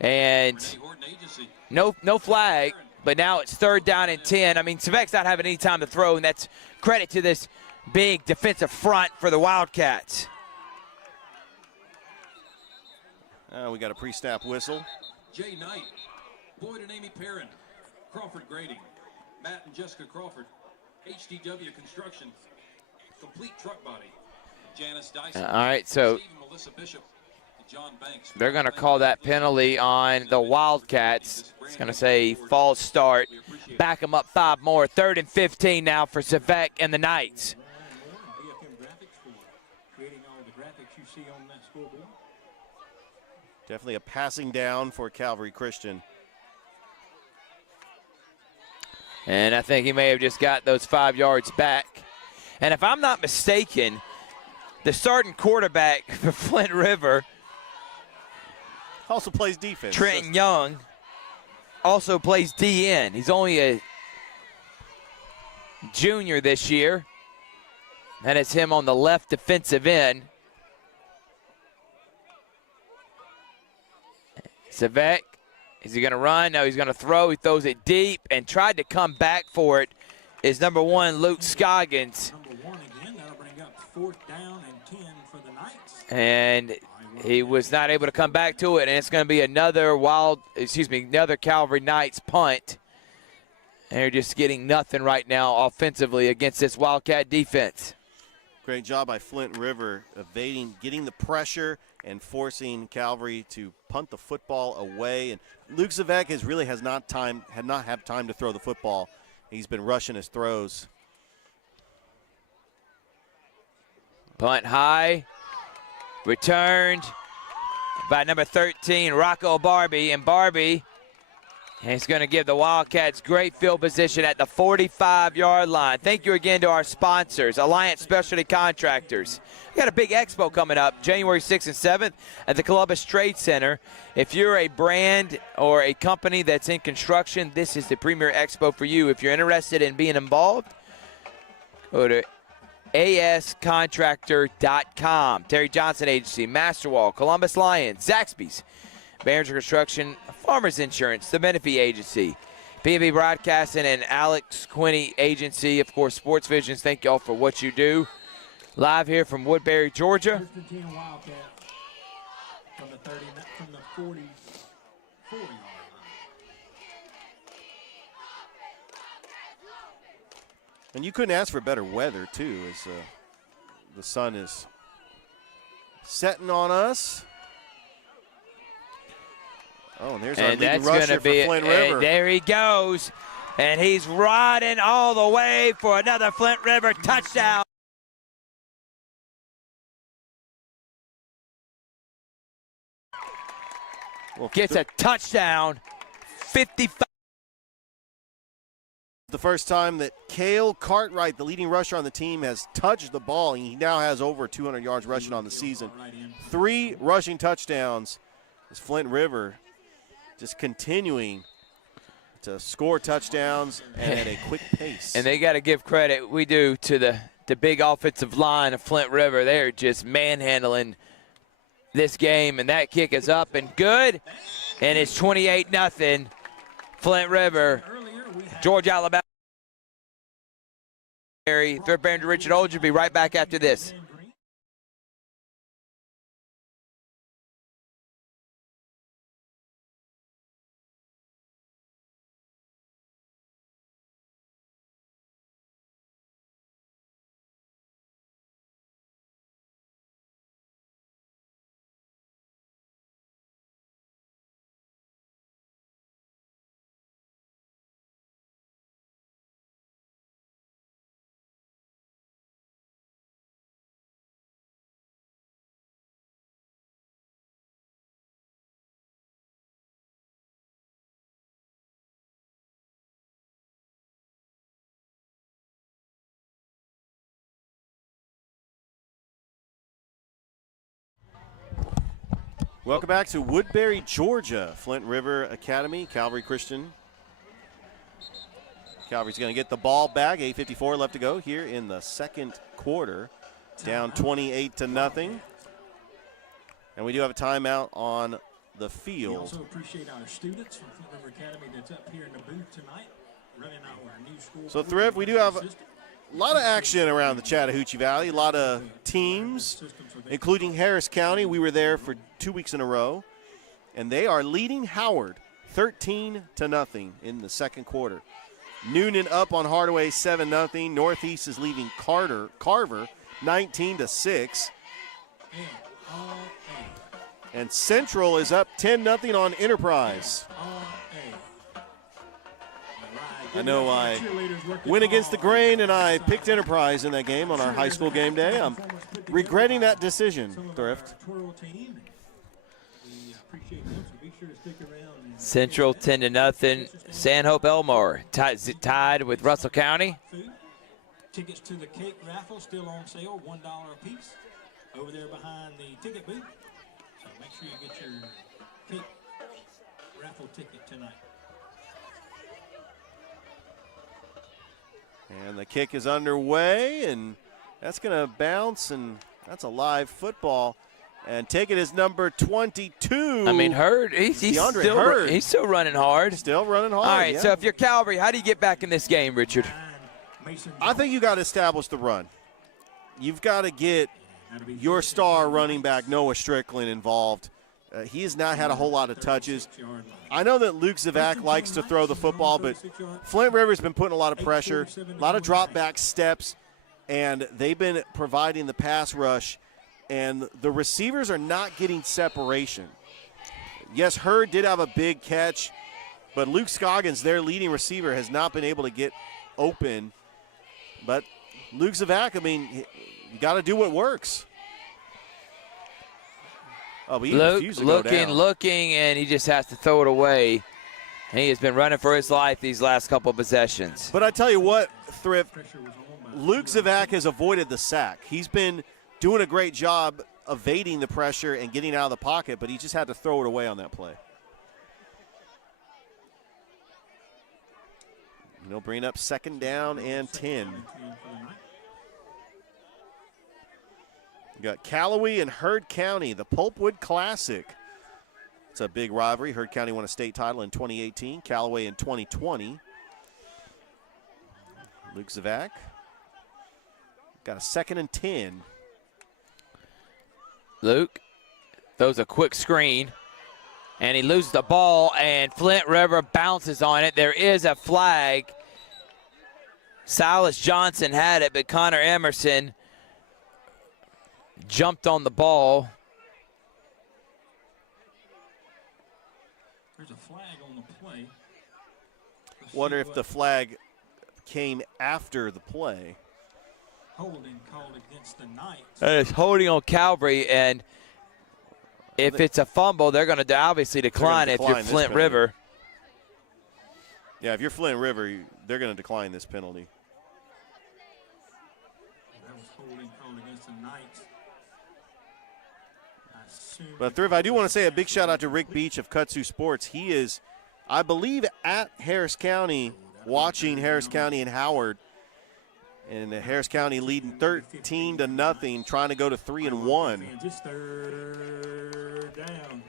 And no flag, but now it's 3rd down and 10. I mean, Savek's not having any time to throw, and that's credit to this big defensive front for the Wildcats. We got a pre-snap whistle. Jay Knight, Boyd and Amy Perrin, Crawford Grading, Matt and Jessica Crawford, HDW Construction, Complete Truck Body, Janice Dyson. All right, so Steve and Melissa Bishop, John Banks. they're going to call that penalty on the Wildcats. It's going to say false start. Back them up 5 more. 3rd and 15 now for Savek and the Knights. BFM Graphics for creating all the graphics you see on that scoreboard. Definitely a passing down for Calvary Christian. And I think he may have just got those 5 yards back. And if I'm not mistaken, the starting quarterback for Flint River, Also plays defense. Trenton Young, also plays DN. He's only a junior this year. And it's him on the left defensive end. Savek, is he going to run? No, he's going to throw. He throws it deep and tried to come back for it. Is number 1, Luke Scoggins. Number 1 again, that'll bring up 4th down and 10 for the Knights. And he was not able to come back to it, and it's going to be another Calvary Knights punt. And they're just getting nothing right now offensively against this Wildcat defense. Great job by Flint River evading, getting the pressure, and forcing Calvary to punt the football away. And Luke Zavek had not had time to throw the football. He's been rushing his throws. Punt high, returned by number 13, Rocco Barbie. And Barbie is going to give the Wildcats great field position at the 45-yard line. Thank you again to our sponsors, Alliance Specialty Contractors. We got a big expo coming up January 6th and 7th at the Columbus Trade Center. If you're a brand or a company that's in construction, this is the premier expo for you. If you're interested in being involved, go to ascontractor.com. Terry Johnson Agency, Masterwall, Columbus Lions, Zaxby's, Barringer Construction, Farmers Insurance, the Menifee Agency, B&B Broadcasting, and Alex Quinney Agency. Of course, Sports Visions, thank y'all for what you do. Live here from Woodbury, Georgia. 15 Wildcat from the 40 yard line. And you couldn't ask for better weather, too, as the sun is setting on us. Oh, and there's our leading rusher for Flint River. There he goes. And he's riding all the way for another Flint River touchdown. Well, gets a touchdown, 55. The first time that Cale Cartwright, the leading rusher on the team, has touched the ball. He now has over 200 yards rushing on the season. 3 rushing touchdowns. As Flint River just continuing to score touchdowns and at a quick pace. And they got to give credit, we do, to the big offensive line of Flint River. They're just manhandling this game, and that kick is up and good, and it's 28-0. Flint River, Georgia, Alabama. Third Baron to Richard Olger will be right back after this. Welcome back to Woodbury, Georgia. Flint River Academy, Calvary Christian. Calvary's going to get the ball back. 8:54 left to go here in the second quarter. down 28-0. And we do have a timeout on the We field. also appreciate our students from Flint River Academy that's up here in the booth tonight, running our new school. So, Thrift, we do have a lot of action around the Chattahoochee Valley, a lot of teams, including Harris County. We were there for 2 weeks in a row, and they are leading Howard 13-0 in the second quarter. Noonan up on Hardaway 7-0. Northeast is leaving Carver 19-6. And Central is up 10-0 on Enterprise. I know I went against the grain and I picked Enterprise in that game on our high school game day. I'm regretting that decision, Thrift. Central 10-0. San Hope Elmore tied with Russell County. Tickets to the cake raffle still on sale, $1 a piece, over there behind the ticket booth. So make sure you get your cake raffle ticket tonight. And the kick is underway, and that's going to bounce, and that's a live football. And take it as number 22. I mean, Hurd, he's still running hard. Still running hard. All right, yeah. so if you're Calvary, how do you get back in this game, Richard? I think you got to establish the run. You've got to get your star running back, Noah Strickland, involved. He has not had a whole lot of touches. I know that Luke Zavak likes to throw the football, but Flint River's been putting a lot of pressure, a lot of drop back steps, and they've been providing the pass rush, and the receivers are not getting separation. Yes, Hurd did have a big catch, but Luke Scoggins, their leading receiver, has not been able to get open. But Luke Zavak, I mean, you got to do what works. Oh, but he refused to go down. Looking, and he just has to throw it away. He has been running for his life these last couple of possessions. But I tell you what, Thrift, Luke Zavak has avoided the sack. He's been doing a great job evading the pressure and getting out of the pocket, but he just had to throw it away on that play. And he'll bring up 2nd down and 10. We got Callaway and Hurd County, the Pulpwood Classic. It's a big rivalry. Hurd County won a state title in 2018, Callaway in 2020. Luke Zavak got a 2nd and 10. Luke throws a quick screen, and he loses the ball, and Flint River bounces on it. There is a flag. Silas Johnson had it, but Connor Emerson jumped on the ball. There's a flag on the play. Wonder if the flag came after the play. Holding called against the Knights. And it's holding on Calvary, and if it's a fumble, they're going to obviously decline it if you're Flint River. Yeah, if you're Flint River, they're going to decline this penalty. That was holding called against the Knights. But Thrift, I do want to say a big shout out to Rick Beach of Kutsu Sports. He is, I believe, at Harris County, watching Harris County and Howard. And Harris County leading 13-0, trying to go to 3-1. Just 3rd down.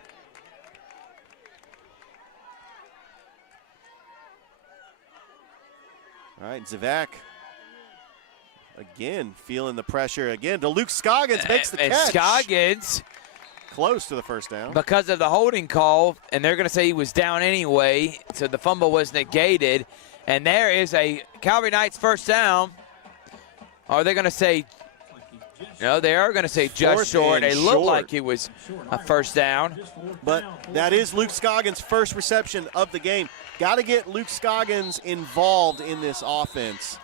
All right, Zavak again feeling the pressure again. To Luke Scoggins makes the catch. And Scoggins, close to the 1st down. because of the holding call, and they're going to say he was down anyway, so the fumble was negated. And there is a Calvary Knights 1st down. Are they going to say – no, they are going to say just short. It looked like it was a 1st down. But that is Luke Scoggins' first reception of the game. Got to get Luke Scoggins involved in this offense.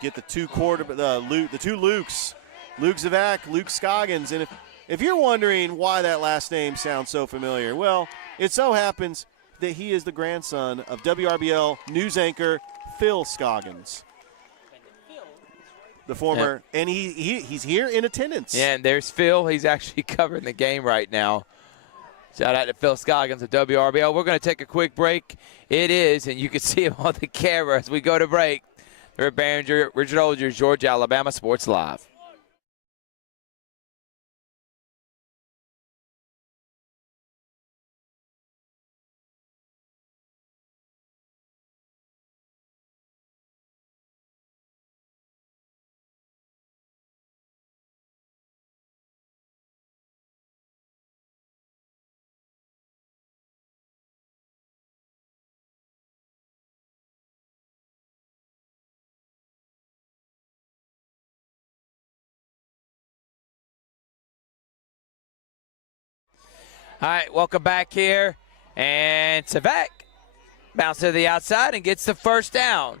Get the two Lukes, Luke Zavak, Luke Scoggins. And if you're wondering why that last name sounds so familiar, well, it so happens that he is the grandson of WRBL news anchor Phil Scoggins, the former, and he's here in attendance. Yeah, and there's Phil. He's actually covering the game right now. Shout out to Phil Scoggins of WRBL. We're going to take a quick break. It is, and you can see him on the camera as we go to break, Rick Barringer, Richard Olger, Georgia, Alabama Sports Live. All right, welcome back here. And Savek bounces to the outside and gets the first down.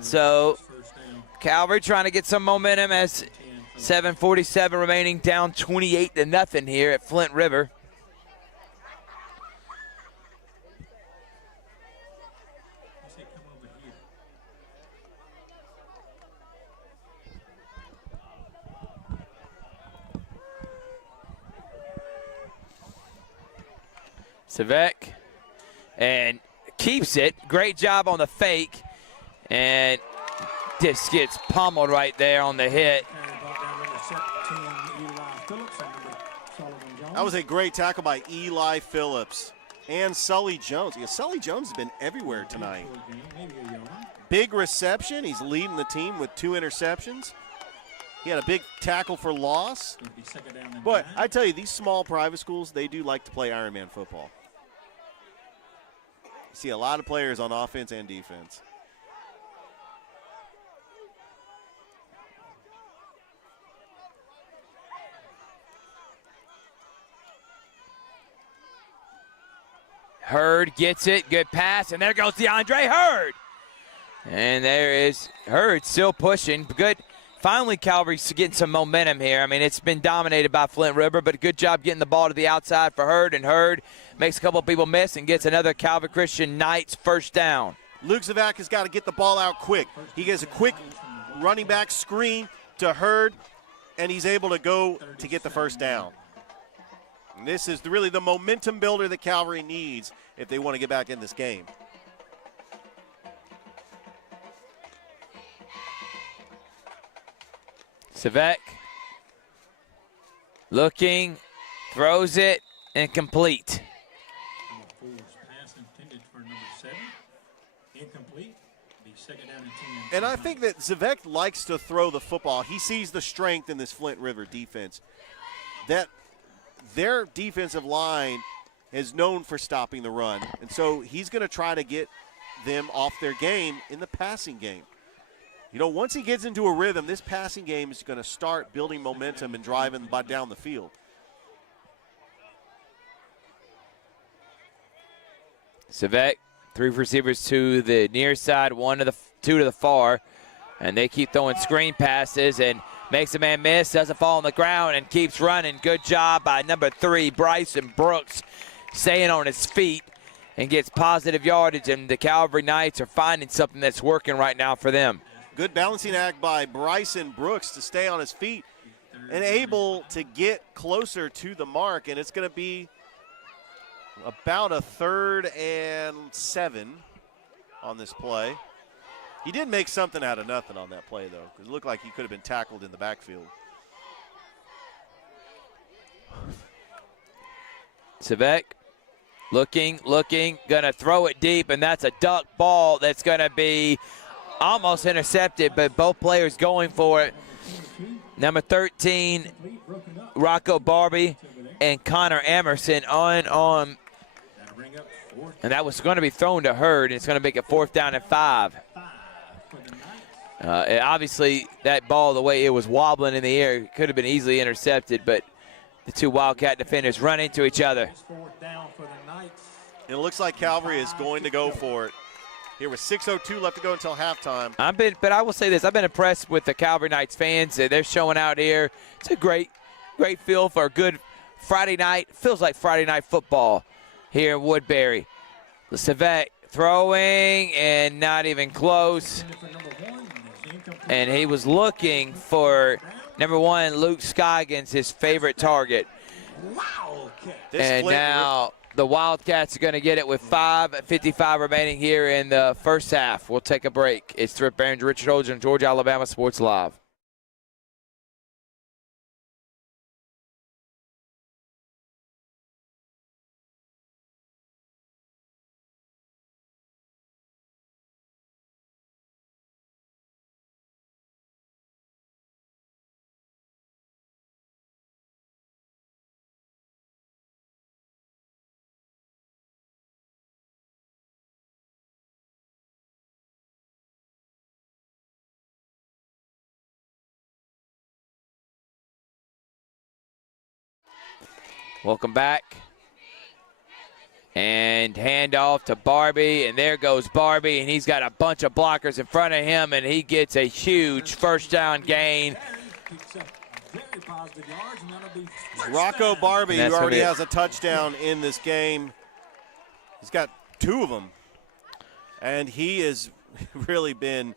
So Calvary trying to get some momentum as 7:47 remaining, down 28-0 here at Flint River. Savek and keeps it. Great job on the fake. And just gets pummeled right there on the hit. That was a great tackle by Eli Phillips and Sully Jones. Yeah, Sully Jones has been everywhere tonight. Big reception. He's leading the team with 2 interceptions. He had a big tackle for loss. But I tell you, these small private schools, they do like to play Ironman football. You see a lot of players on offense and defense. Hurd gets it. Good pass. And there goes DeAndre Hurd. And there is Hurd still pushing. Good. Finally, Calvary's getting some momentum here. I mean, it's been dominated by Flint River, but a good job getting the ball to the outside for Hurd, and Hurd makes a couple of people miss and gets another Calvary Christian Knights first down. Luke Zavak has got to get the ball out quick. He gets a quick running back screen to Hurd, and he's able to go to get the first down. And this is really the momentum builder that Calvary needs if they want to get back in this game. Savek looking, throws it, incomplete. Pass intended for number 7. Incomplete. Be second down and 10. And I think that Zavek likes to throw the football. He sees the strength in this Flint River defense. That their defensive line is known for stopping the run. And so he's going to try to get them off their game in the passing game. You know, once he gets into a rhythm, this passing game is going to start building momentum and driving down the field. Savek, 3 receivers to the near side, 2 to the far. And they keep throwing screen passes and makes a man miss, doesn't fall on the ground, and keeps running. Good job by number 3, Bryson Brooks, staying on his feet and gets positive yardage. And the Calvary Knights are finding something that's working right now for them. Good balancing act by Bryson Brooks to stay on his feet and able to get closer to the mark. And it's going to be about a 3rd and 7 on this play. He did make something out of nothing on that play, though, because it looked like he could have been tackled in the backfield. Savek looking, going to throw it deep, and that's a duck ball that's going to be almost intercepted, but both players going for it. Number 13, Rocco Barbie, and Connor Emerson on. And that was going to be thrown to Hurd, and it's going to make it 4th down and 5. Obviously, that ball, the way it was wobbling in the air, could have been easily intercepted, but the 2 Wildcat defenders run into each other. It looks like Calvary is going to go for it. Here with 6:02 left to go until halftime. But I will say this: I've been impressed with the Calvary Knights fans. They're showing out here. It's a great feel for a good Friday night. Feels like Friday night football here in Woodbury. Savek throwing and not even close. And he was looking for number 1, Luke Scoggins, his favorite target. And now the Wildcats are going to get it with 5:55 remaining here in the first half. We'll take a break. It's Thrift Barons, Richard Holdridge, and Georgia, Alabama Sports Live. Welcome back. And handoff to Barbie, and there goes Barbie, and he's got a bunch of blockers in front of him, and he gets a huge first down gain. Rocco Barbie, who already has a touchdown in this game. He's got 2 of them, and he has really been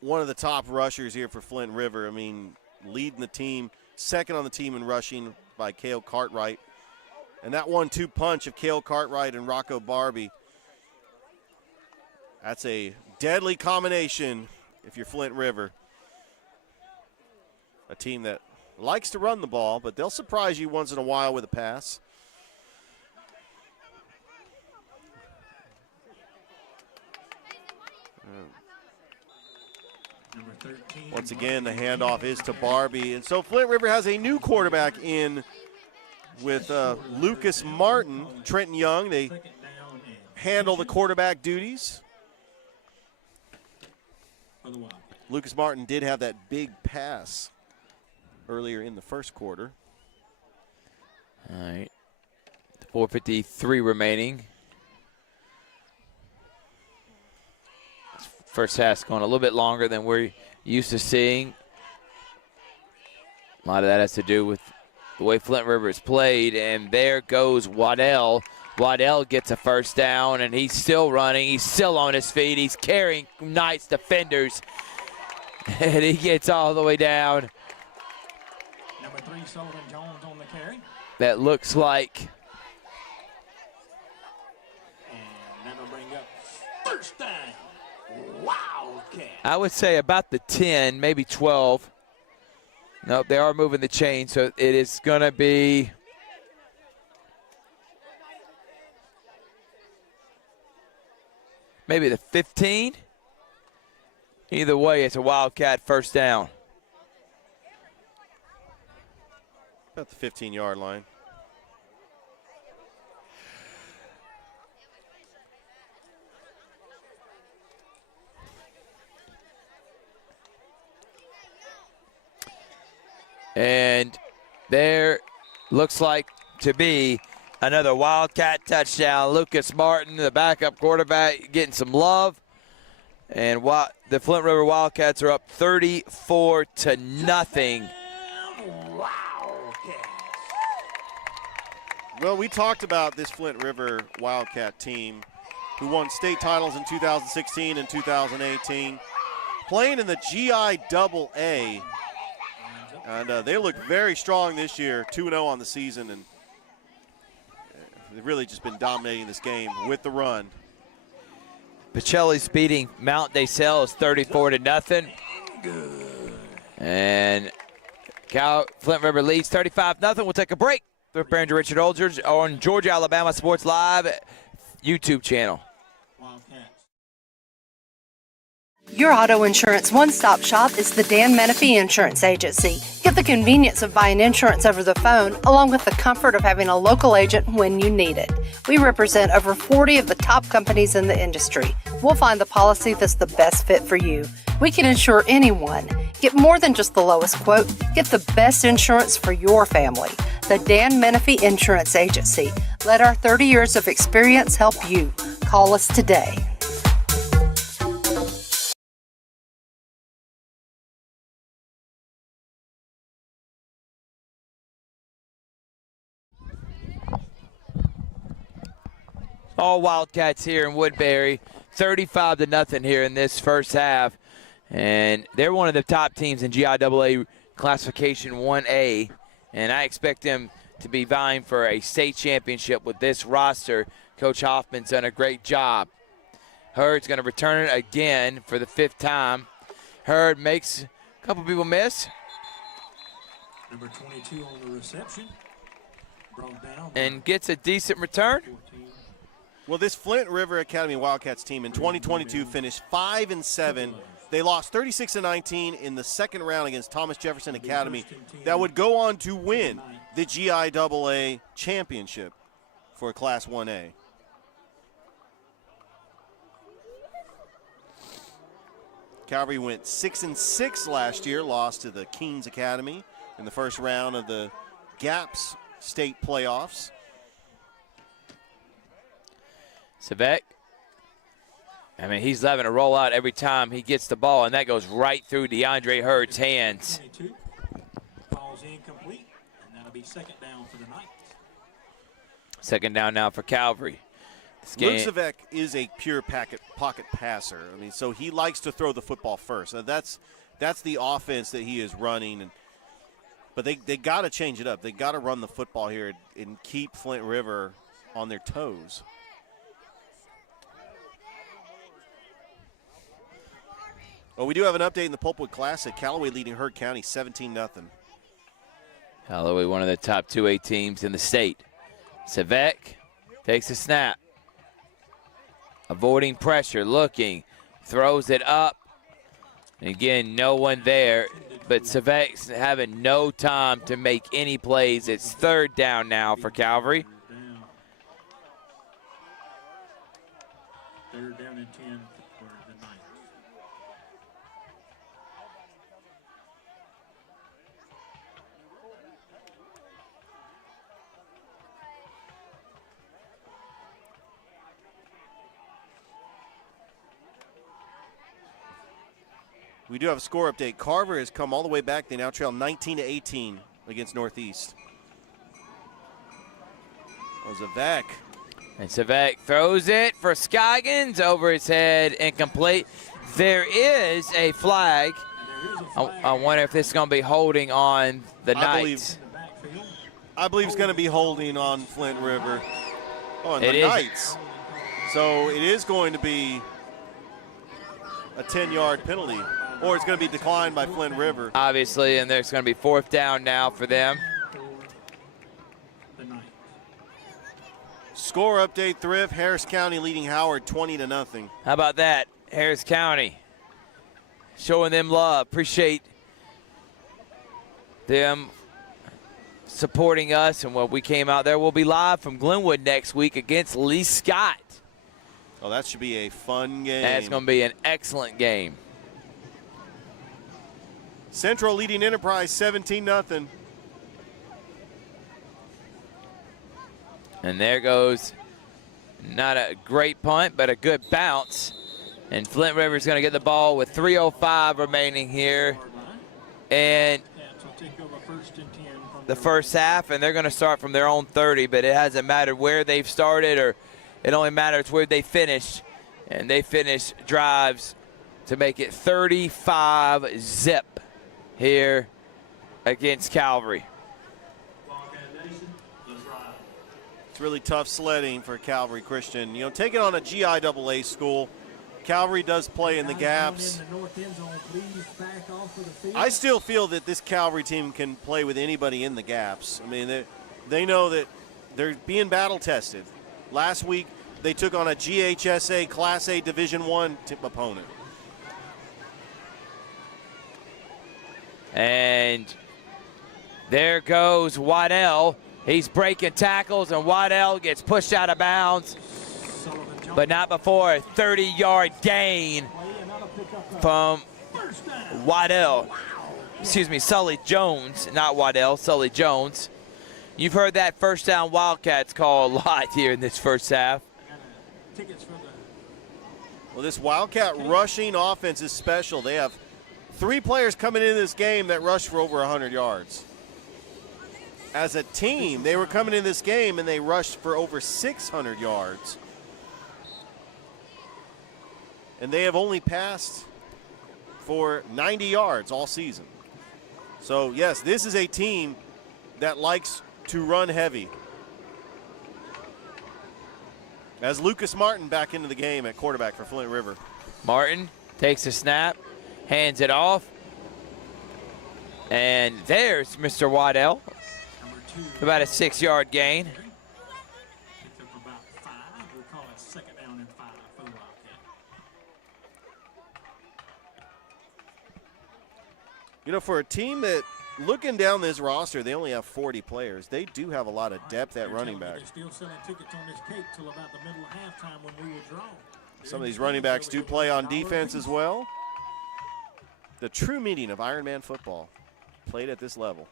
one of the top rushers here for Flint River. I mean, leading the team, second on the team in rushing by Cale Cartwright. And that 1-2 punch of Cale Cartwright and Rocco Barbie, that's a deadly combination if you're Flint River. A team that likes to run the ball, but they'll surprise you once in a while with a pass. Once again, the handoff is to Barbie. And so Flint River has a new quarterback in with Lucas Martin. Trenton Young, they handle the quarterback duties. Lucas Martin did have that big pass earlier in the first quarter. All right, 4:53 remaining. First half's going a little bit longer than we're used to seeing. A lot of that has to do with the way Flint River is played, and there goes Waddell. Waddell gets a first down, and he's still running. He's still on his feet. He's carrying Knights defenders, and he gets all the way down. Number 3, Sullivan Jones on the carry. That looks like. And that'll bring up first down. Wildcat. I would say about the 10, maybe 12. Nope, they are moving the chain, so it is going to be maybe the 15. Either way, it's a Wildcat first down. About the 15-yard line. And there looks like to be another Wildcat touchdown. Lucas Martin, the backup quarterback, getting some love. And the Flint River Wildcats are up 34-0. Well, we talked about this Flint River Wildcat team who won state titles in 2016 and 2018, playing in the GIAA. And they look very strong this year, 2-0 on the season, and they've really just been dominating this game with the run. Pacelli's beating Mount DeSales 34-0. And Flint River leads 35-0. We'll take a break. Thrift Barons, Richard Holdridge on Georgia, Alabama Sports Live YouTube channel. Your auto insurance one-stop shop is the Dan Menifee Insurance Agency. Get the convenience of buying insurance over the phone, along with the comfort of having a local agent when you need it. We represent over 40 of the top companies in the industry. We'll find the policy that's the best fit for you. We can insure anyone. Get more than just the lowest quote. Get the best insurance for your family. The Dan Menifee Insurance Agency. Let our 30 years of experience help you. Call us today. All Wildcats here in Woodbury, 35-0 here in this first half. And they're one of the top teams in GIAA Classification 1A. And I expect them to be vying for a state championship with this roster. Coach Hoffman's done a great job. Hurd's going to return it again for the 5th time. Hurd makes a couple people miss. Number 22 on the reception. Brought down. And gets a decent return. 14. Well, this Flint River Academy Wildcats team in 2022 finished 5-7. They lost 36-19 in the second round against Thomas Jefferson Academy. That would go on to win the GIAA championship for Class 1A. Calvary went 6-6 last year, lost to the Keens Academy in the first round of the GAPS state playoffs. Savek, I mean, he's having to roll out every time he gets the ball, and that goes right through DeAndre Hurd's hands. 22. Ball's incomplete, and that'll be 2nd down for the Knights. 2nd down now for Calvary. Luke Savek is a pure pocket passer. I mean, so he likes to throw the football first. Now that's the offense that he is running. But they got to change it up. They got to run the football here and keep Flint River on their toes. Well, we do have an update in the Pulpwood Classic. Callaway leading Heard County 17-0. Callaway, one of the top 2A teams in the state. Savek takes a snap. Avoiding pressure, looking, throws it up. And again, no one there, but Savek's having no time to make any plays. It's 3rd down now for Calvary. 3rd down and 10 for the Knights. We do have a score update. Carver has come all the way back. They now trail 19-18 against Northeast. Savek. And Savek throws it for Scoggins over his head, incomplete. There is a flag. I wonder if this is going to be holding on the Knights. I believe it's going to be holding on Flint River. Oh, and It the is. Knights. So it is going to be a 10-yard penalty, or it's going to be declined by Flint River. Obviously, and there's going to be 4th down now for them. Score update, Thrift. Harris County leading Howard 20-0. How about that? Harris County showing them love. Appreciate them supporting us. And when we came out there, we'll be live from Glenwood next week against Lee Scott. Oh, that should be a fun game. That's going to be an excellent game. Central leading Enterprise 17-0. And there goes not a great punt, but a good bounce. And Flint River's going to get the ball with 3:05 remaining here. And the first half, and they're going to start from their own 30, but it hasn't mattered where they've started, or it only matters where they finished. And they finish drives to make it 35-0 here against Calvary. It's really tough sledding for Calvary Christian. You know, taking on a GIAA school, Calvary does play in the gaps. I still feel that this Calvary team can play with anybody in the gaps. I mean, they know that they're being battle tested. Last week, they took on a GHSA Class A Division I opponent. And there goes Waddell. He's breaking tackles, and Waddell gets pushed out of bounds, but not before a 30-yard gain from Waddell. Excuse me, Sully Jones, not Waddell, Sully Jones. You've heard that 1st down Wildcats call a lot here in this first half. Well, this Wildcat rushing offense is special. They have 3 players coming into this game that rushed for over 100 yards. As a team, they were coming in this game and they rushed for over 600 yards. And they have only passed for 90 yards all season. So, yes, this is a team that likes to run heavy. As Lucas Martin back into the game at quarterback for Flint River. Martin takes a snap, hands it off, and there's Mr. Waddell. About a 6-yard gain. Picked up about 5. We'll call it 2nd down and 5 for the Wildcat. You know, for a team that, looking down this roster, they only have 40 players. They do have a lot of depth at running back. They're still selling tickets on this cake till about the middle of halftime when we were drawn. Some of these running backs do play on defense as well. The true meaning of Ironman football played at this level.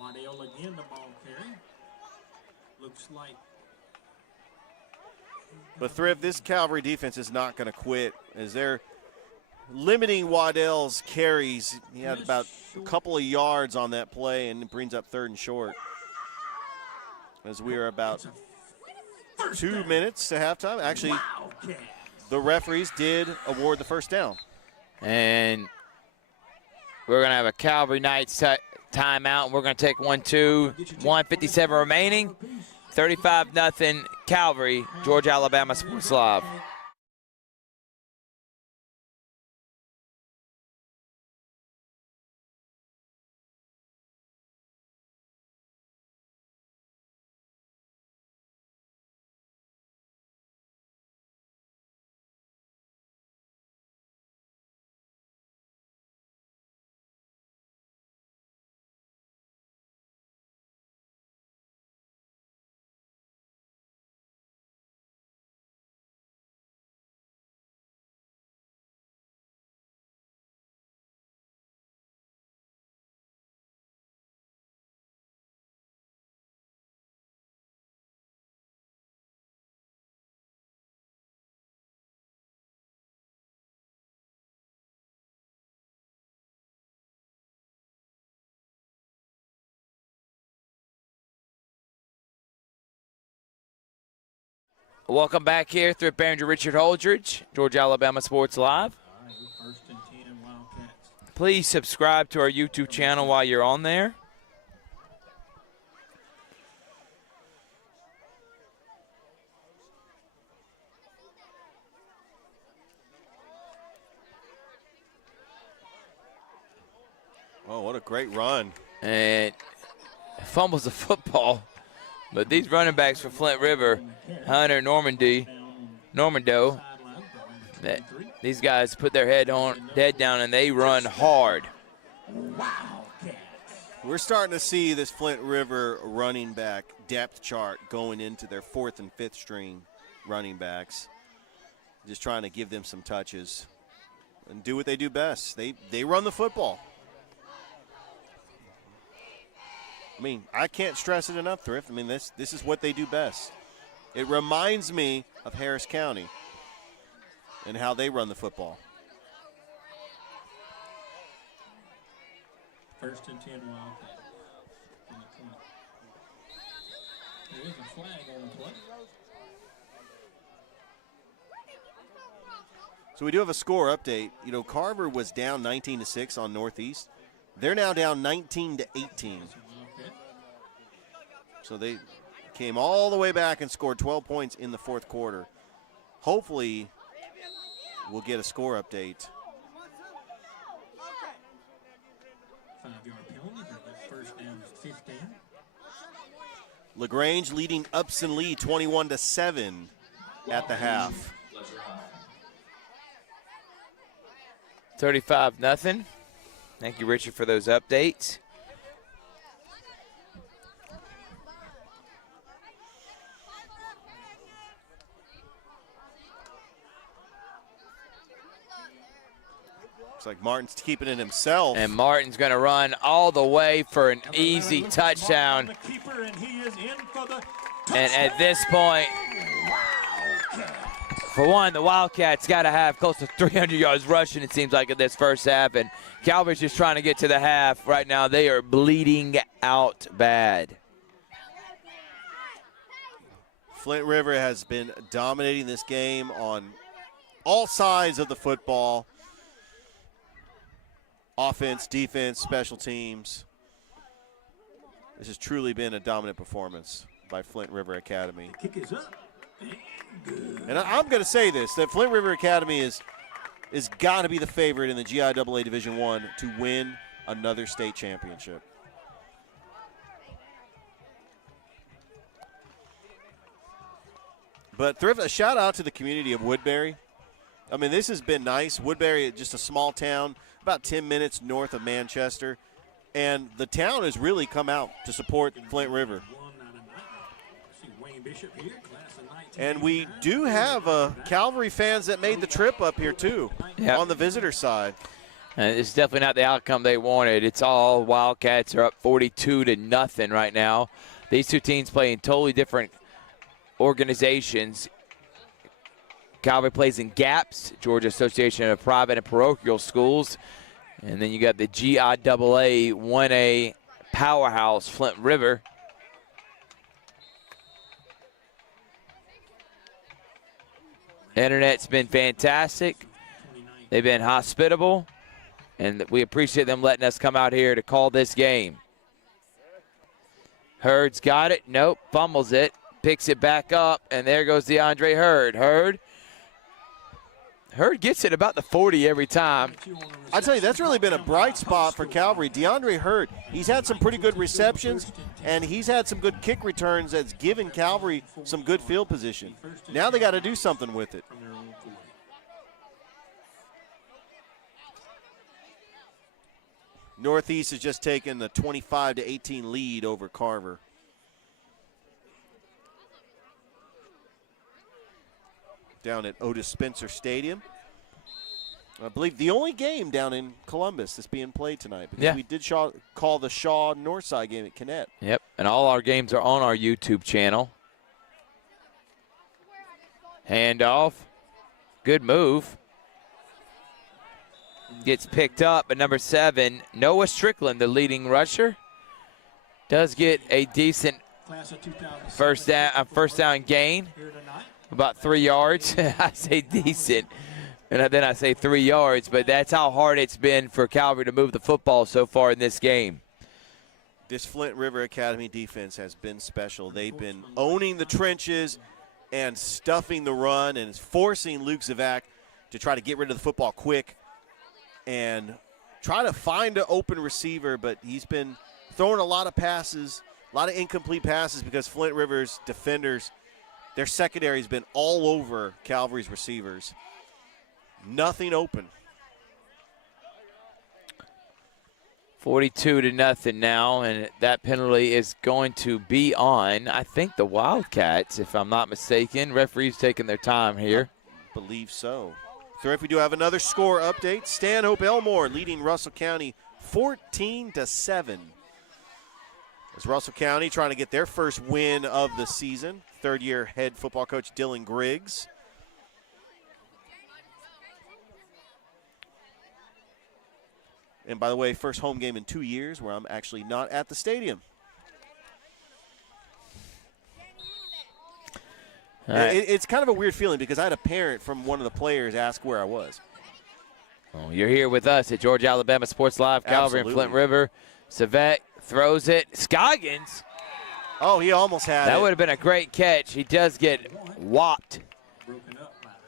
Waddell again, the ball carry. Looks like. But Thrift, this Calvary defense is not going to quit as they're limiting Waddell's carries. He had about a couple of yards on that play, and it brings up 3rd and short. As we are about 2 minutes to halftime. Actually, the referees did award the first down. And we're going to have a Calvary Knights timeout. We're going to take 1-2, 1:57 remaining. 35-0 Calvary, Georgia Alabama Sports Live. Welcome back here, Thrift Manager Richard Holdridge, Georgia Alabama Sports Live. All right, 1st and 10 Wildcats. Please subscribe to our YouTube channel while you're on there. Oh, what a great run. And fumbles the football. But these running backs for Flint River, Hunter, Normando, these guys put their head down and they run hard. We're starting to see this Flint River running back depth chart going into their 4th and 5th string running backs. Just trying to give them some touches and do what they do best. They run the football. I mean, I can't stress it enough, Thrift. I mean, this is what they do best. It reminds me of Harris County and how they run the football. 1st and 10 Wildcat. There is a flag on the play. So we do have a score update. You know, Carver was down 19-6 on Northeast. They're now down 19-18. So they came all the way back and scored 12 points in the 4th quarter. Hopefully, we'll get a score update. 5-yard penalty, but 1st down is 15. LaGrange leading Upson Lee 21-7 at the half. 35-0. Thank you, Richard, for those updates. Looks like Martin's keeping it himself. And Martin's going to run all the way for an easy touchdown. And at this point, for one, the Wildcats got to have close to 300 yards rushing, it seems like, in this first half. And Calvary's just trying to get to the half. Right now, they are bleeding out bad. Flint River has been dominating this game on all sides of the football. Offense, defense, special teams. This has truly been a dominant performance by Flint River Academy. Kick is up. And I'm going to say this, that Flint River Academy is got to be the favorite in the GIAA Division I to win another state championship. But a shout out to the community of Woodbury. I mean, this has been nice. Woodbury, just a small town, about 10 minutes north of Manchester. And the town has really come out to support Flint River. And we do have Calvary fans that made the trip up here, too, on the visitor side. And it's definitely not the outcome they wanted. It's all Wildcats are up 42-0 right now. These two teams play in totally different organizations. Calvary plays in GAPS, Georgia Association of Private and Parochial Schools. And then you got the GIAA 1A powerhouse, Flint River. Internet's been fantastic. They've been hospitable, and we appreciate them letting us come out here to call this game. Hurd's got it. Nope, fumbles it. Picks it back up, and there goes DeAndre Hurd. Hurd gets it about the 40 every time. I tell you, that's really been a bright spot for Calvary. DeAndre Hurd, he's had some pretty good receptions, and he's had some good kick returns that's given Calvary some good field position. Now they got to do something with it. Northeast has just taken the 25-18 lead over Carver. Down at Otis Spencer Stadium. I believe the only game down in Columbus that's being played tonight, because we did call the Shaw Northside game at Kinnett. Yep, and all our games are on our YouTube channel. Handoff. Good move. Gets picked up at number 7, Noah Strickland, the leading rusher. Does get a decent first down gain. About 3 yards. I say decent, and then I say 3 yards, but that's how hard it's been for Calvary to move the football so far in this game. This Flint River Academy defense has been special. They've been owning the trenches and stuffing the run and forcing Luke Zivak to try to get rid of the football quick and try to find an open receiver, but he's been throwing a lot of passes, a lot of incomplete passes, because Flint River's defenders, their secondary has been all over Calvary's receivers. Nothing open. 42-0 now, and that penalty is going to be on, I think, the Wildcats, if I'm not mistaken. Referees taking their time here. I believe so. So if we do have another score update, Stanhope Elmore leading Russell County 14-7. As Russell County trying to get their first win of the season. Third-year head football coach Dylan Griggs. And by the way, first home game in 2 years where I'm actually not at the stadium. It's kind of a weird feeling, because I had a parent from one of the players ask where I was. Well, you're here with us at Georgia Alabama Sports Live, Calvary and Flint River. Savet throws it. Scoggins. Oh, he almost had it. That would have been a great catch. He does get whopped.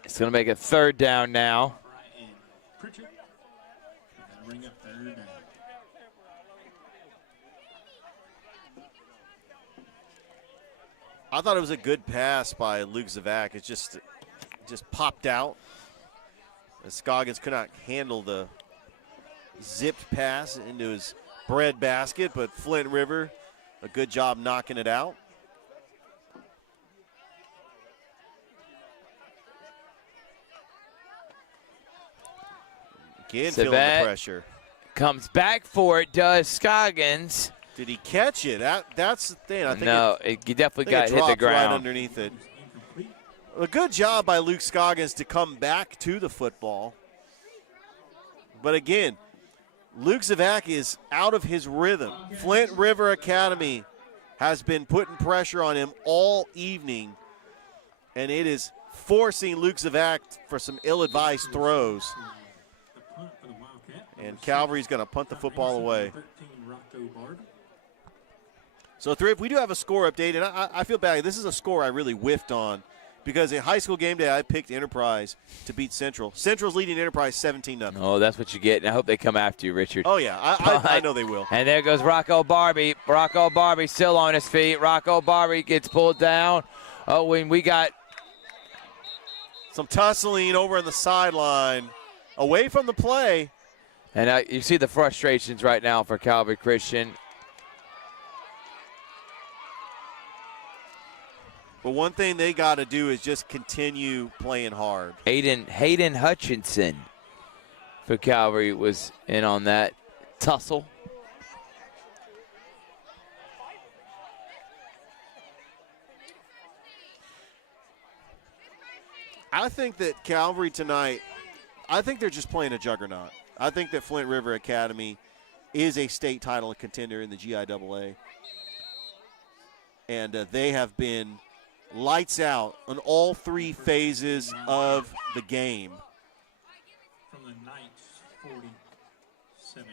It's going to make a third down now. I thought it was a good pass by Luke Zivak. It just popped out. And Scoggins could not handle the zipped pass into his bread basket, but Flint River, a good job knocking it out. Again, feeling the pressure. Comes back for it, does Scoggins. Did he catch it? That's the thing. I think no, he definitely got hit the ground. Right underneath it. A good job by Luke Scoggins to come back to the football. But again, Luke Zivak is out of his rhythm. Flint River Academy has been putting pressure on him all evening, and it is forcing Luke Zivak for some ill-advised throws. And Calvary's going to punt the football away. So, Thrift, we do have a score update, and I feel bad. This is a score I really whiffed on because in high school game day, I picked Enterprise to beat Central. Central's leading Enterprise 17-0. Oh, that's what you get, and I hope they come after you, Richard. Oh, yeah, I know they will. And there goes Rocco Barbie. Rocco Barbie still on his feet. Rocco Barbie gets pulled down. Oh, when we got some tussling over on the sideline, away from the play. And you see the frustrations right now for Calvary Christian. But one thing they got to do is just continue playing hard. Hayden Hutchinson for Calvary was in on that tussle. I think that Calvary tonight, I think they're just playing a juggernaut. I think that Flint River Academy is a state title contender in the GIAA. And they have been lights out on all three phases of the game. From the Knights, 47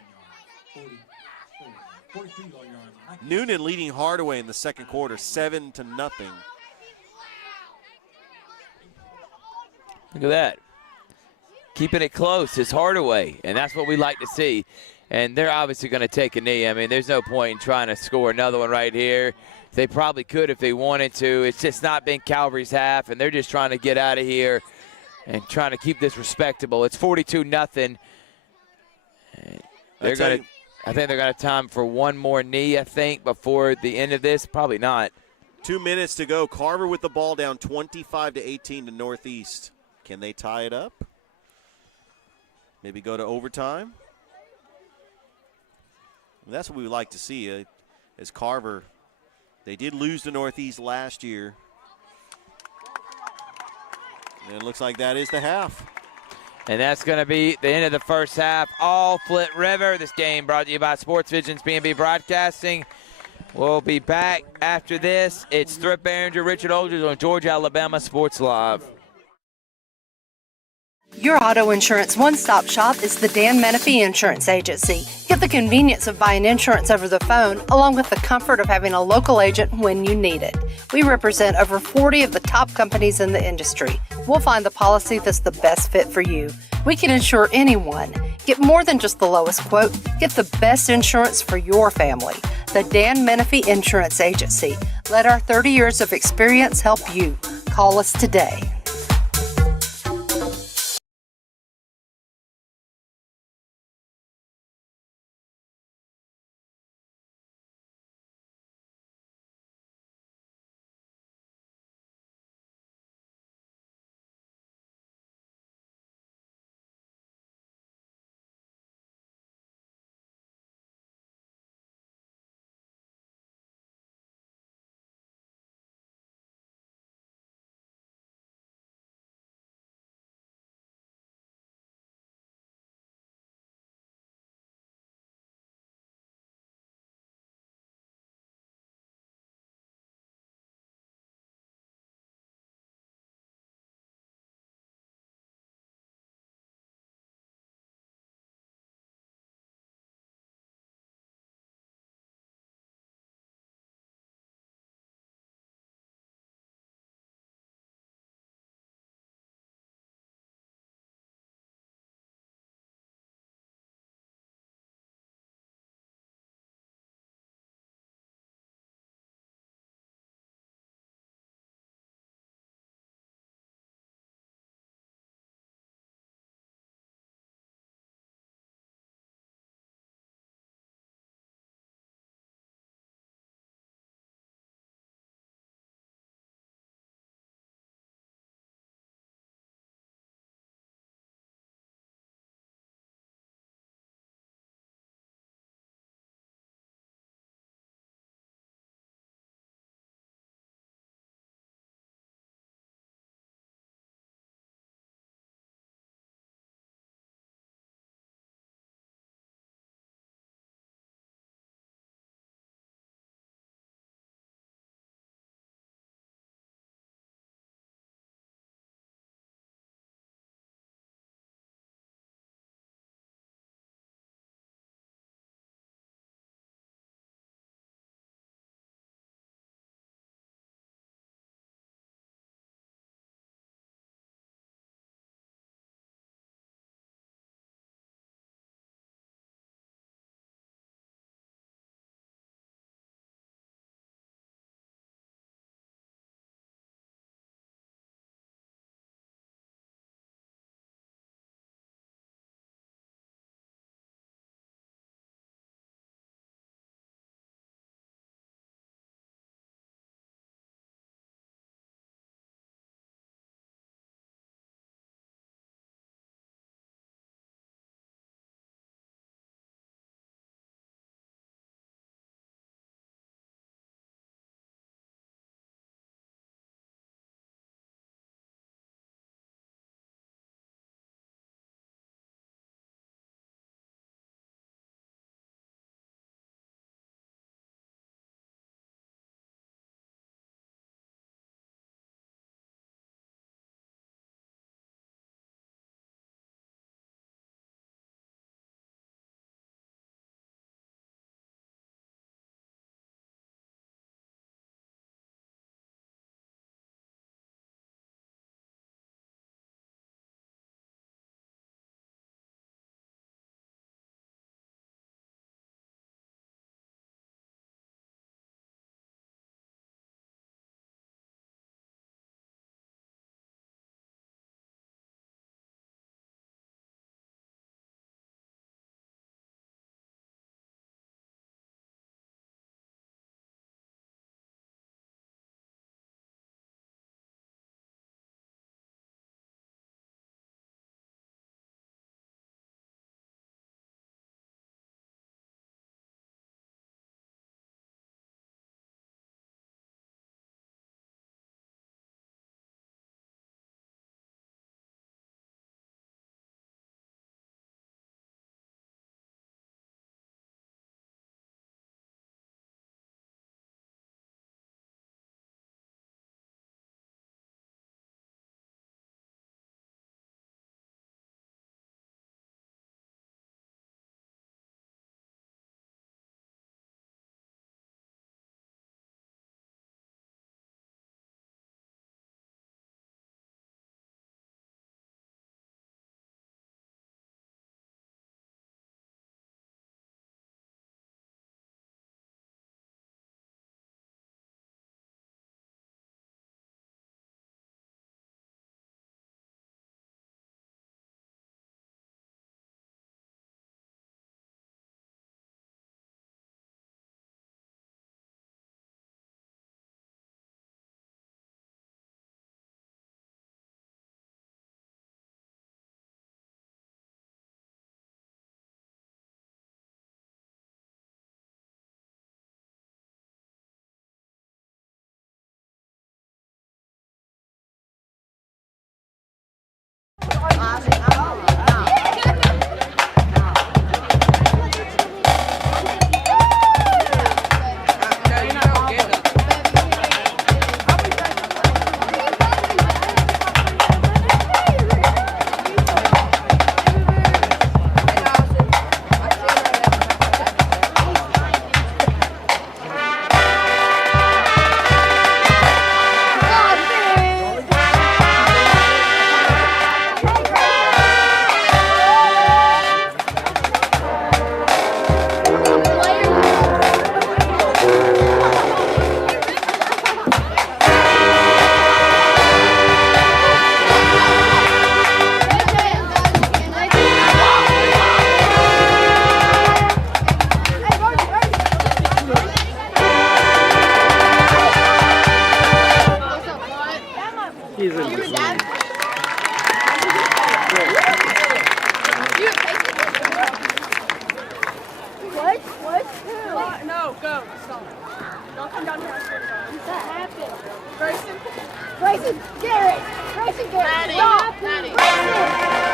yards, 43 yards. Noonan leading Hardaway in the second quarter, 7-0. Look at that. Keeping it close is Hardaway, and that's what we like to see. And they're obviously going to take a knee. I mean, there's no point in trying to score another one right here. They probably could if they wanted to. It's just not been Calvary's half, and they're just trying to get out of here and trying to keep this respectable. It's 42-0. I think they're going to have time for one more knee, I think, before the end of this. Probably not. 2 minutes to go. Carver with the ball down 25-18 to Northeast. Can they tie it up? Maybe go to overtime? And that's what we would like to see as Carver. They did lose to Northeast last year. And it looks like that is the half. And that's going to be the end of the first half. All Flint River. This game brought to you by Sports Visions B&B Broadcasting. We'll be back after this. It's Thrift Behringer, Richard Olgers on Georgia, Alabama Sports Live. Your auto insurance one-stop shop is the Dan Menifee Insurance Agency. Get the convenience of buying insurance over the phone, along with the comfort of having a local agent when you need it. We represent over 40 of the top companies in the industry. We'll find the policy that's the best fit for you. We can insure anyone. Get more than just the lowest quote. Get the best insurance for your family. The Dan Menifee Insurance Agency. Let our 30 years of experience help you. Call us today. go. Stop. Don't come down here. What's that happen? Grayson, Garrett. Grayson, Garrett. Stop. Grayson.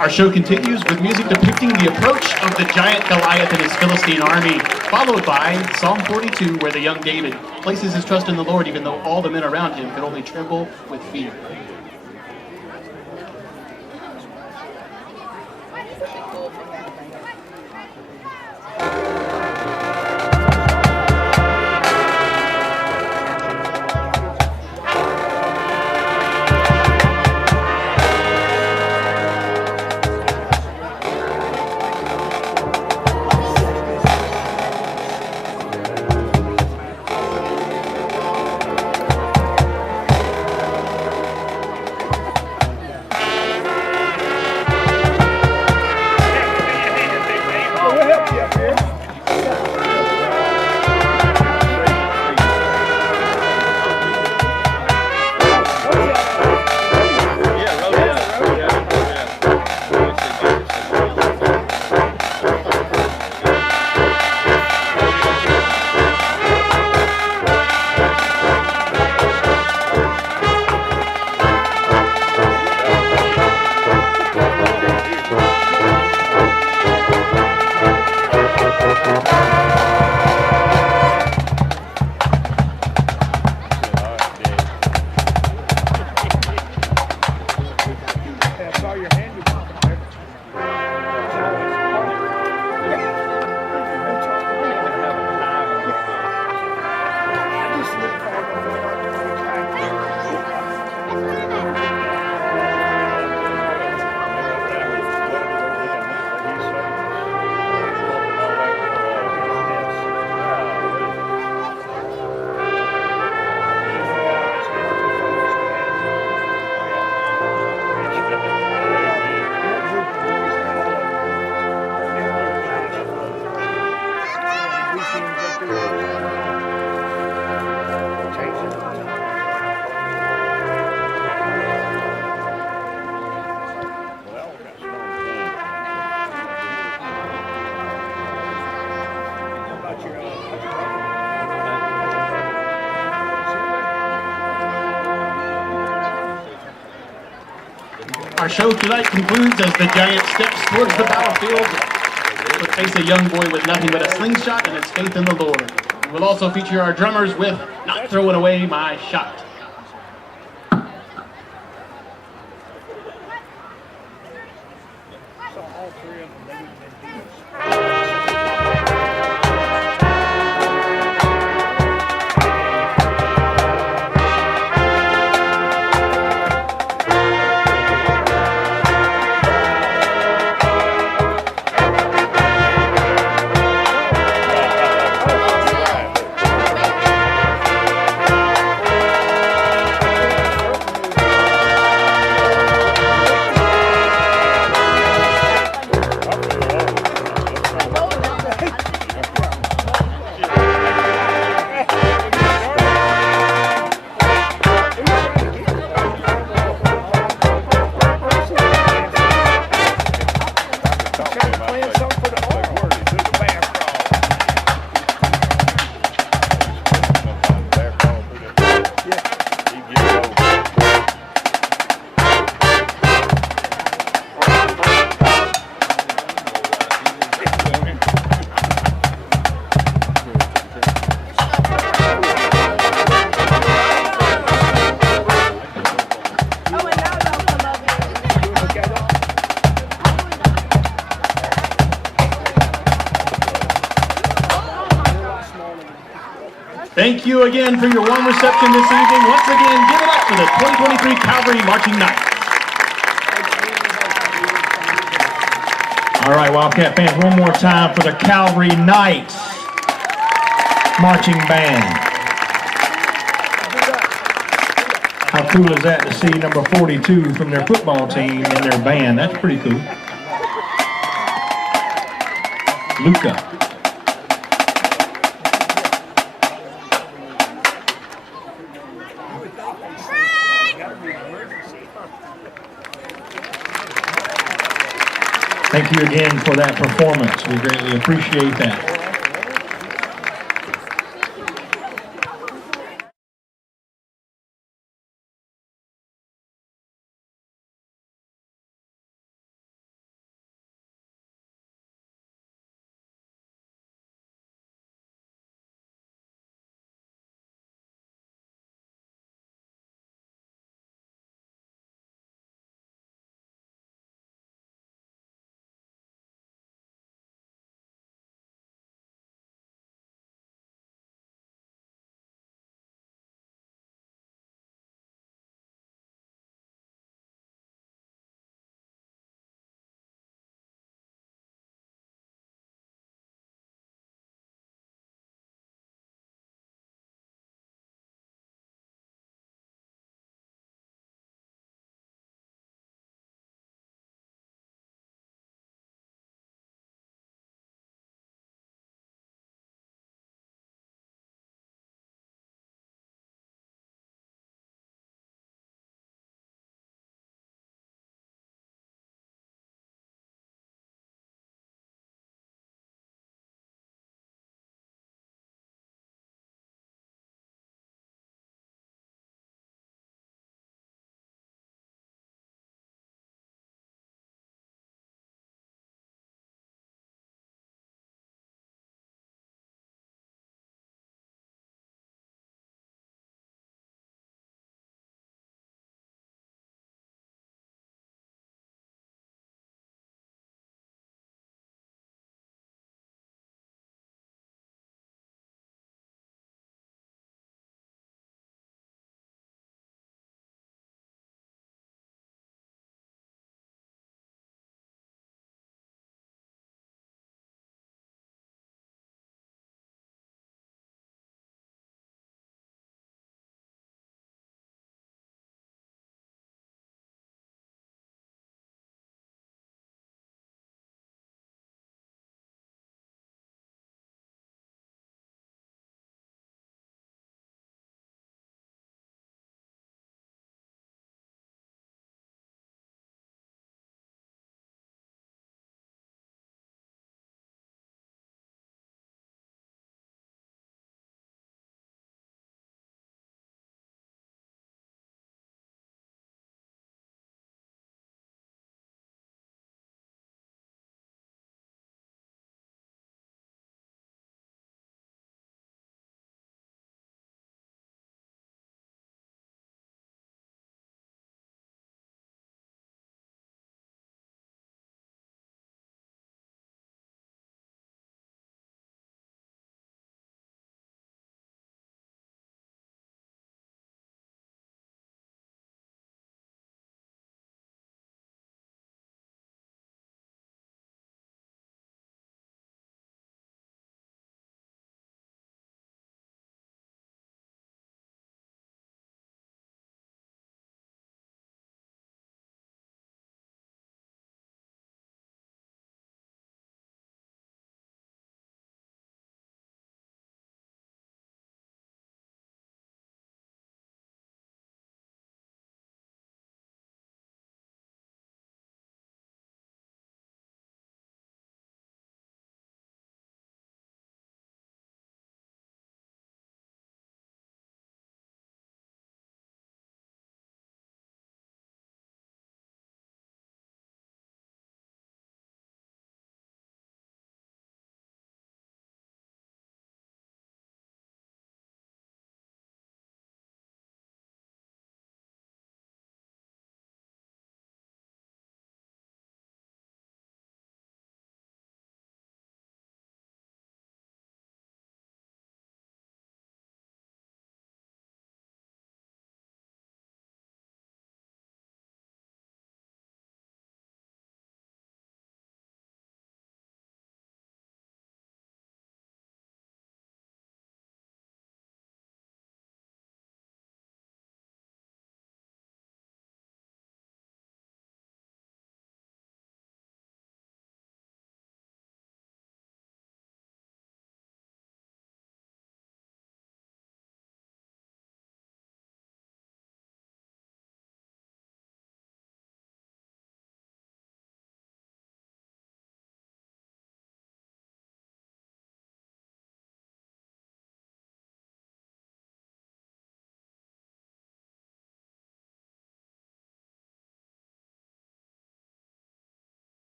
Our show continues with music depicting the approach of the giant Goliath and his Philistine army, followed by Psalm 42, where the young David places his trust in the Lord even though all the men around him could only tremble with fear. Our show tonight concludes as the giant steps towards the battlefield to face a young boy with nothing but a slingshot and his faith in the Lord. We'll also feature our drummers with Not Throwing Away My Shot. Thank you again for your warm reception this evening. Once again, give it up for the 2023 Calvary Marching Knights. All right, Wildcat fans, one more time for the Calvary Knights Marching Band. How cool is that to see number 42 from their football team in their band? That's pretty cool. Luca. Thank you again for that performance. We greatly appreciate that.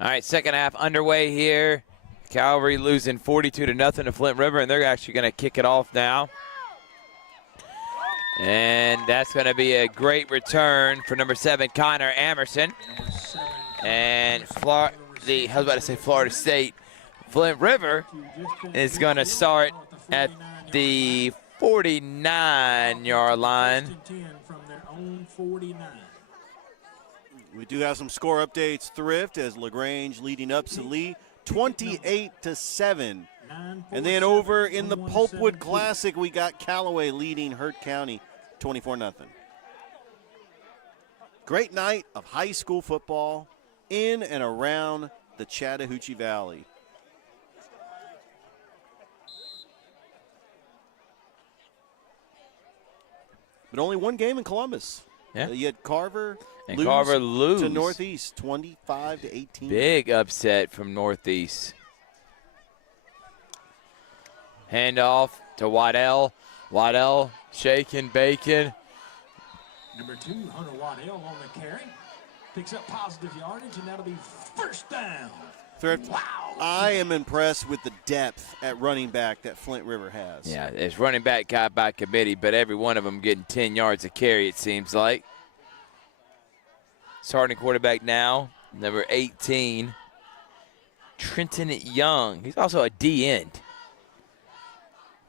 All right, second half underway here. Calvary losing 42-0 to Flint River, and they're actually going to kick it off now. And that's going to be a great return for number 7, Connor Amerson. And I was about to say Florida State. Flint River is going to start at the 49-yard line. We do have some score updates, Thrift, as LaGrange leading up Salee 28-7. And then over in the Pulpwood Classic, we got Callaway leading Hurt County 24-0. Great night of high school football in and around the Chattahoochee Valley. But only one game in Columbus. Yeah. You had Carver lose to Northeast 25-18. Big upset from Northeast. Handoff to Waddell. Waddell shaking, bacon. Number 2, Hunter Waddell on the carry. Picks up positive yardage, and that'll be first down. Thrift, wow. I am impressed with the depth at running back that Flint River has. Yeah, it's running back guy by committee, but every one of them getting 10 yards a carry, it seems like. Starting quarterback now, number 18, Trenton Young. He's also a D-end.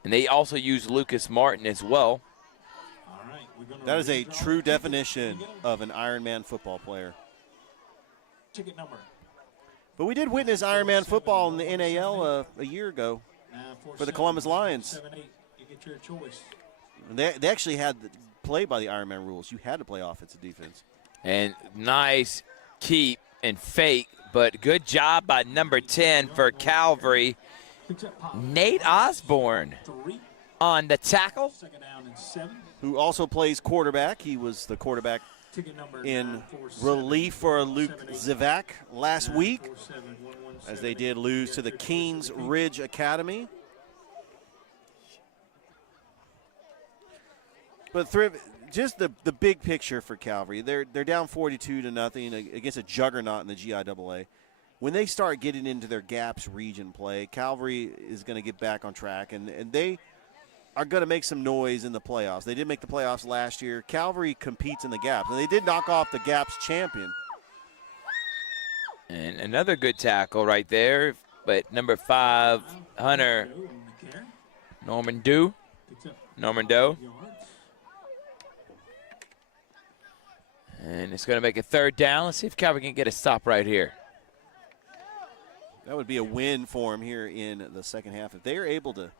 And they also use Lucas Martin as well. All right, that is a true definition of an Ironman football player. Ticket number. But we did witness Ironman football in the NAL a year ago for the Columbus Lions. You get your choice. They actually had to play by the Ironman rules. You had to play offensive defense. And nice keep and fake, but good job by number 10 for Calvary. Nate Osborne on the tackle. Who also plays quarterback. He was the quarterback in relief for Luke Zivak last week, as they did lose to the Keens Ridge Academy. But just the big picture for Calvary, they're down 42-0 against a juggernaut in the GIAA. When they start getting into their gaps region play, Calvary is going to get back on track, and they are going to make some noise in the playoffs. They did make the playoffs last year. Calvary competes in the gaps, and they did knock off the gaps champion. And another good tackle right there, but number 5, Hunter Norman Doe. And it's going to make a third down. Let's see if Calvary can get a stop right here. That would be a win for them here in the second half. If they are able to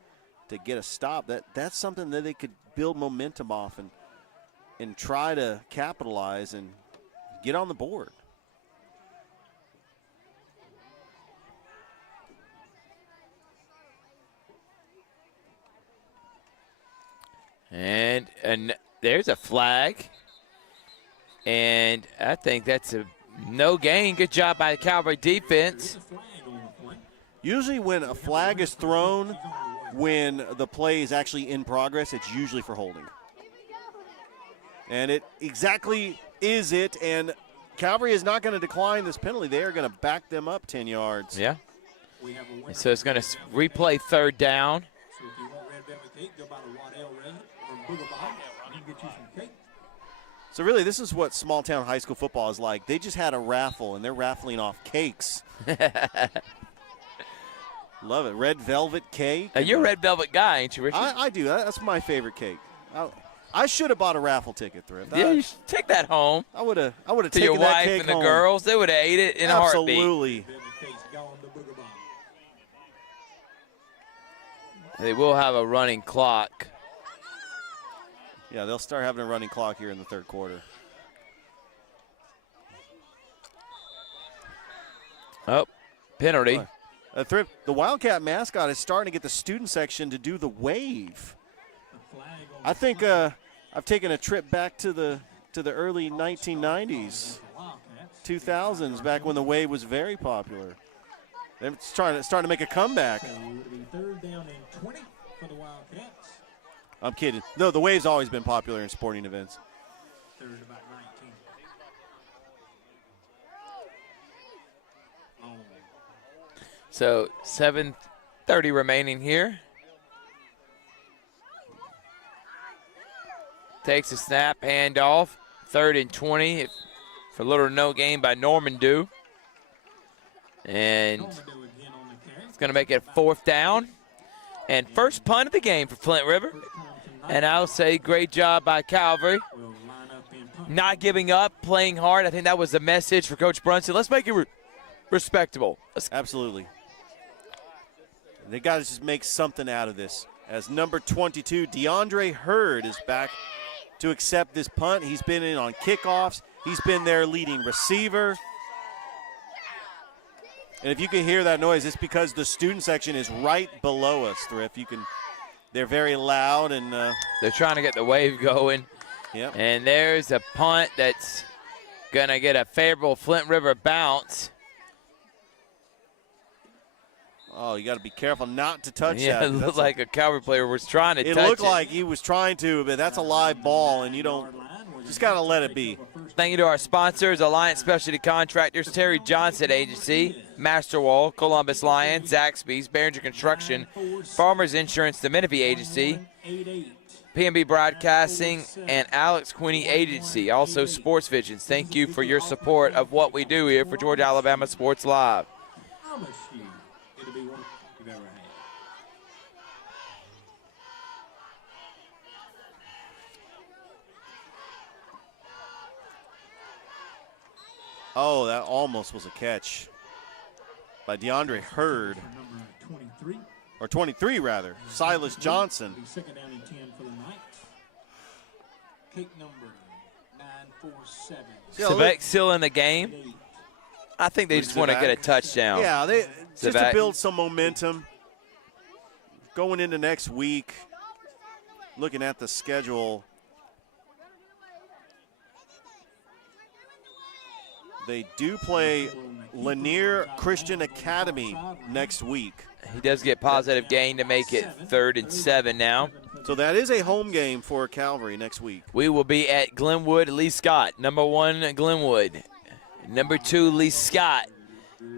get a stop, that's something that they could build momentum off and try to capitalize and get on the board. And there's a flag. And I think that's a no gain. Good job by the Calvary defense. Usually when a flag is thrown, when the play is actually in progress, it's usually for holding. And it exactly is it, and Calvary is not going to decline this penalty. They are going to back them up 10 yards. Yeah. And so it's going to replay third down. So if you want red velvet cake, go by the Waddell resident from Booger Bomb. You can get you some cake. So really, this is what small town high school football is like. They just had a raffle, and they're raffling off cakes. Love it. Red velvet cake. You're a red velvet guy, ain't you, Richard? I do. That's my favorite cake. I should have bought a raffle ticket, Thrift. Yeah, you should take that home. I would have taken that cake to your wife and the home. girls. They would have ate it in a heartbeat. Absolutely. They will have a running clock. Yeah, they'll start having a running clock here in the third quarter. Oh, penalty. The Wildcat mascot is starting to get the student section to do the wave. I think I've taken a trip back to the early 1990s, 2000s, back when the wave was very popular. They're starting to make a comeback. Third down and 20 for the Wildcats. I'm kidding. No, the wave's always been popular in sporting events. Third about 19. So 7:30 remaining here. Takes a snap, handoff, 3rd and 20 for little or no gain by Norman Dew. And it's going to make it 4th down. And first punt of the game for Flint River. And I'll say great job by Calvary. Not giving up, playing hard. I think that was the message for Coach Brunson. Let's make it respectable. Absolutely. They got to just make something out of this. As number 22, DeAndre Hurd, is back to accept this punt. He's been in on kickoffs. He's been their leading receiver. And if you can hear that noise, it's because the student section is right below us, Thrift. They're very loud, and they're trying to get the wave going. Yep. And there's a punt that's going to get a favorable Flint River bounce. Oh, you got to be careful not to touch that. Yeah, it looked like a Calvary player was trying to touch it. It looked like he was trying to, but that's a live ball, and you don't just got to let it be. Thank you to our sponsors, Alliance Specialty Contractors, Terry Johnson Agency, Masterwall, Columbus Lions, Zaxby's, Behringer Construction, Farmers Insurance, the Menifee Agency, PNB Broadcasting, and Alex Quinney Agency, also Sports Visions. Thank you for your support of what we do here for Georgia Alabama Sports Live. It'll be one you've ever had. Oh, that almost was a catch by DeAndre Hurd. Number 23. Or 23, rather. Silas Johnson. Second down and 10 for the night. Cake number 947. Savek still in the game. I think they just want to get a touchdown. Yeah, just to build some momentum. Going into next week, looking at the schedule, they do play Lanier Christian Academy next week. He does get positive gain to make it 3rd and 7 now. So that is a home game for Calvary next week. We will be at Glenwood, Lee Scott. Number 1, Glenwood. Number 2, Lee Scott.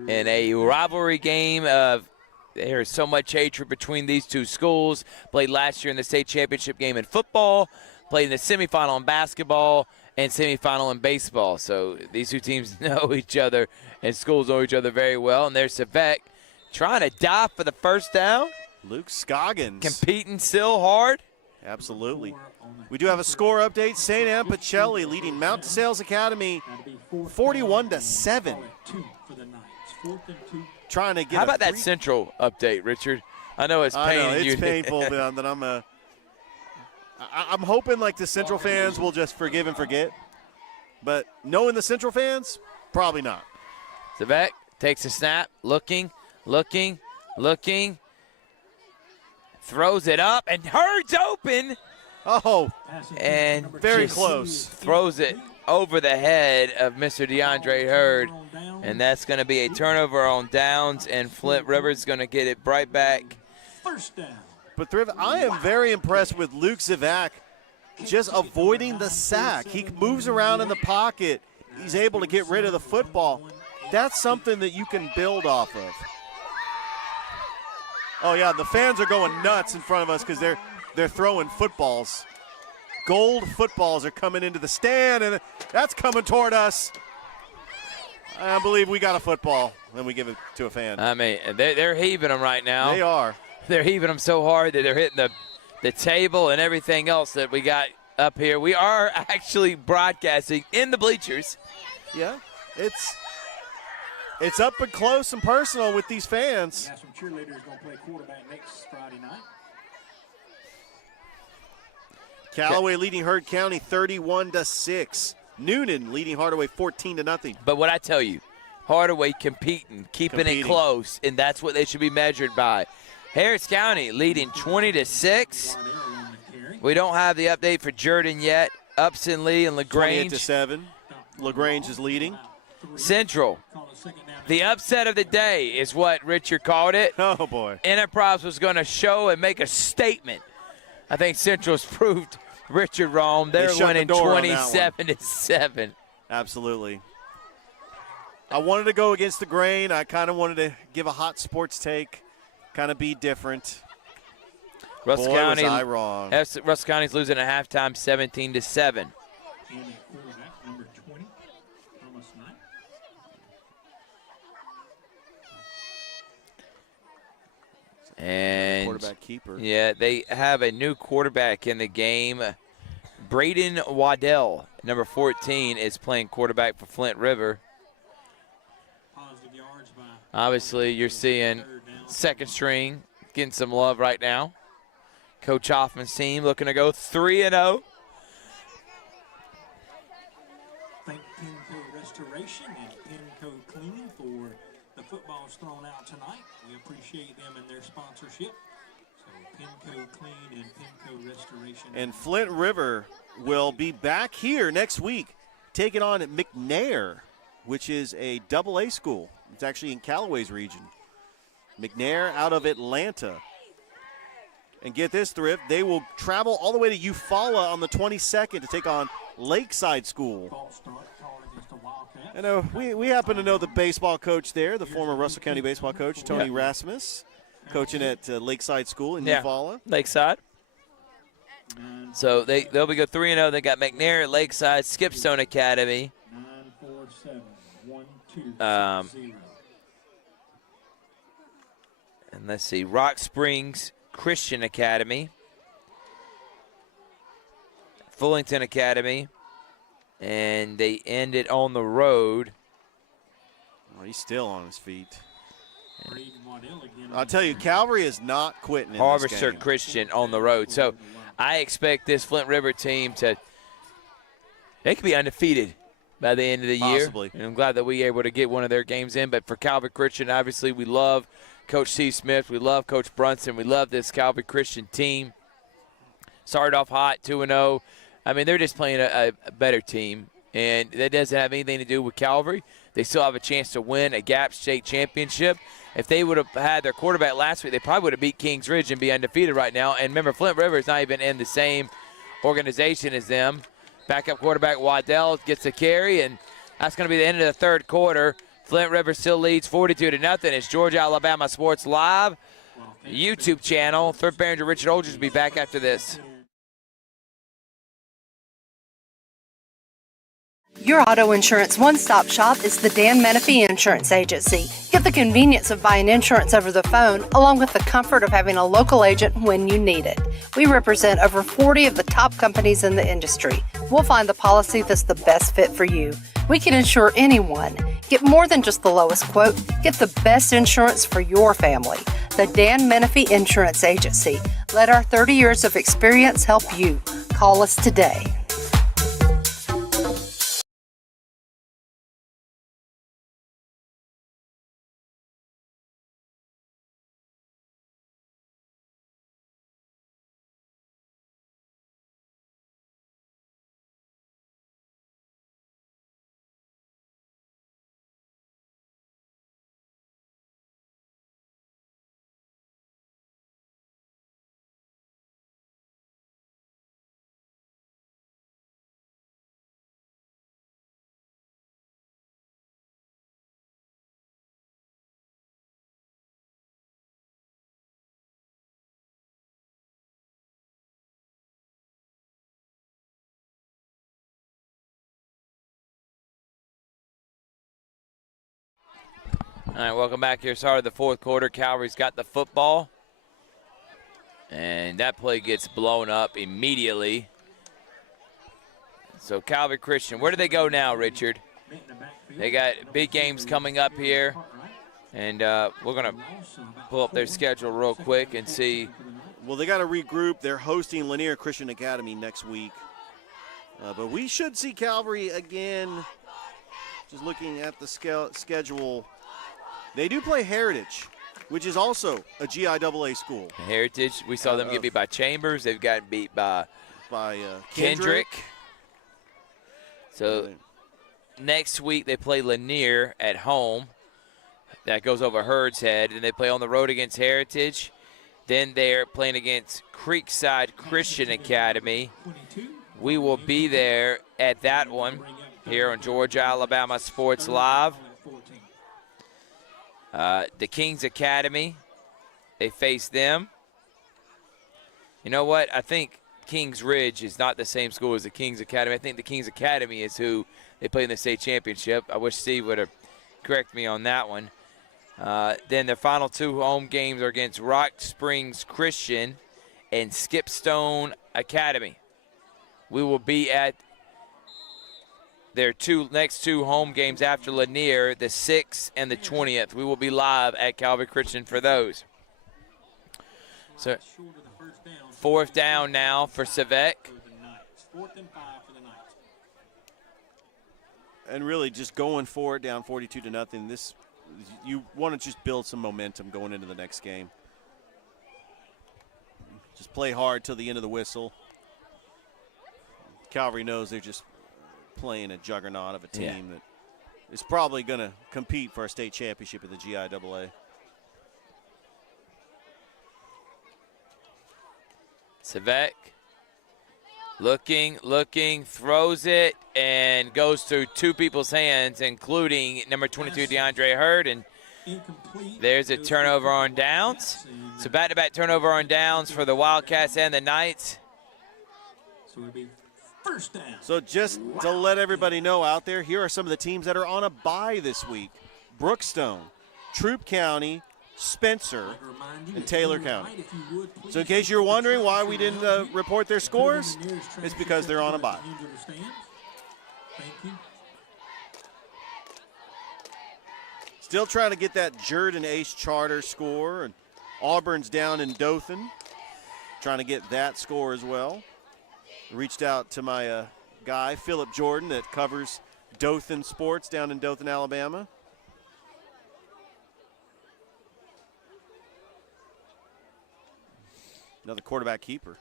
In a rivalry game of there's so much hatred between these two schools. Played last year in the state championship game in football. Played in the semifinal in basketball and semifinal in baseball. So these two teams know each other and schools know each other very well. And there's Savek trying to dive for the first down. Luke Scoggins. Competing still hard. Absolutely. We do have a score update. St. Anne Pacelli leading Mount Sales Academy 41-7. Trying to get. How about that Central update, Richard? I know it's painful. I know, it's painful that I'm hoping like the Central fans will just forgive and forget. But knowing the Central fans, probably not. Savek takes a snap, looking. Throws it up, and Hurd's open. Oh, and very close. Throws it over the head of Mr. DeAndre Hurd, and that's going to be a turnover on downs, and Flint River's going to get it right back. First down. But I am very impressed with Luke Zivak just avoiding the sack. He moves around in the pocket. He's able to get rid of the football. That's something that you can build off of. Oh, yeah, the fans are going nuts in front of us because they're throwing footballs. Gold footballs are coming into the stand, and that's coming toward us. I believe we got a football, and we give it to a fan. I mean, they're heaving them right now. They are. They're heaving them so hard that they're hitting the table and everything else that we got up here. We are actually broadcasting in the bleachers. Yeah, it's up and close and personal with these fans. Got some cheerleaders going to play quarterback next Friday night. Callaway leading Heard County 31-6. Noonan leading Hardaway 14-0. But what I tell you, Hardaway keeping it close, and that's what they should be measured by. Harris County leading 20-6. We don't have the update for Jordan yet. Upson Lee and LaGrange. 28-7. LaGrange is leading. Central. The upset of the day is what Richard called it. Oh, boy. Enterprise was going to show and make a statement. I think Central's proved Richard wrong. They're winning 27-7. Absolutely. I wanted to go against the grain. I kind of wanted to give a hot sports take, kind of be different. Russell Boy, County, was I wrong. Russell County's losing at halftime 17-7. And at quarterback, number 20, Thomas Knight. And Quarterback keeper. yeah, they have a new quarterback in the game. Braden Waddell, number 14, is playing quarterback for Flint River. Positive yards by Obviously, you're seeing second string getting some love right now. Coach Hoffman's team looking to go 3-0. Thank Pinco Restoration and Pinco Cleaning for the footballs thrown out tonight. We appreciate them and their sponsorship. So Pinco Clean and Pinco Restoration. And Flint River will be back here next week, taking on McNair, which is a AA school. It's actually in Callaway's region. McNair out of Atlanta. And get this, Thrift, they will travel all the way to Eufaula on the 22nd to take on Lakeside School. False start called against the Wildcat. I know we happen to know the baseball coach there, the former Russell County baseball coach, Tony Rasmus, coaching at Lakeside School in Eufaula. Lakeside. So they'll be go 3-0. They got McNair, Lakeside, Skipstone Academy. 947-1260. And let's see, Rock Springs Christian Academy, Fullington Academy, and they end it on the road. Oh, he's still on his feet. Braden Waddell again. I'll tell you, Calvary is not quitting in Harvester this game. Christian on the road. So I expect this Flint River team they could be undefeated by the end of the Possibly. year. And I'm glad that we were able to get one of their games in. But for Calvary Christian, obviously we love Coach Steve Smith. We love Coach Brunson. We love this Calvary Christian team. Started off hot, 2-0. I mean, they're just playing a better team. And that doesn't have anything to do with Calvary. They still have a chance to win a GAP state championship. If they would have had their quarterback last week, they probably would have beat Kings Ridge and be undefeated right now. And remember, Flint River is not even in the same organization as them. Backup quarterback Waddell gets a carry, and that's going to be the end of the third quarter. Flint River still leads 42-0. It's Georgia Alabama Sports Live YouTube channel. Third Barringer Richard Olgers will be back after this. Your auto insurance one-stop shop is the Dan Menifee Insurance Agency. Get the convenience of buying insurance over the phone, along with the comfort of having a local agent when you need it. We represent over 40 of the top companies in the industry. We'll find the policy that's the best fit for you. We can insure anyone. Get more than just the lowest quote. Get the best insurance for your family. The Dan Menifee Insurance Agency. Let our 30 years of experience help you. Call us today. All right, welcome back here. Start of the fourth quarter. Calvary's got the football. And that play gets blown up immediately. So Calvary Christian, where do they go now, Richard? They got big games coming up here. And we're going to pull up their schedule real quick and see. Well, they got to regroup. They're hosting Lanier Christian Academy next week. But we should see Calvary again. Just looking at the schedule. They do play Heritage, which is also a GIAA school. Heritage, we saw them get beat by Chambers. They've gotten beat by Kendrick. So next week they play Lanier at home. That goes over Herd's Head. And they play on the road against Heritage. Then they're playing against Creekside Christian Academy. We will be there at that one here on Georgia Alabama Sports Live. The Kings Academy, they face them. You know what? I think Kings Ridge is not the same school as the Kings Academy. I think the Kings Academy is who they play in the state championship. I wish Steve would have corrected me on that one. Then the final 2 home games are against Rock Springs Christian and Skipstone Academy. We will be at their next 2 home games after Lanier, the 6th and the 20th. We will be live at Calvary Christian for those. So 4th down now for Savek. 4th and 5 for the Knights. And really just going for it down 42-0. This, you want to just build some momentum going into the next game. Just play hard till the end of the whistle. Calvary knows they're just playing a juggernaut of a team that is probably going to compete for a state championship in the GIAA. Savek looking, throws it, and goes through 2 people's hands, including number 22, DeAndre Hurd, and there's a turnover on downs. So back-to-back turnover on downs for the Wildcats and the Knights. So it'll be first down. So just to let everybody know out there, here are some of the teams that are on a bye this week. Brookstone, Troup County, Spencer, and Taylor County. So in case you're wondering why we didn't report their scores, it's because they're on a bye. Thank you. Still trying to get that Jordan Ace Charter score, and Auburn's down in Dothan, trying to get that score as well. Reached out to my guy, Philip Jordan, that covers Dothan sports down in Dothan, Alabama. Another quarterback keeper.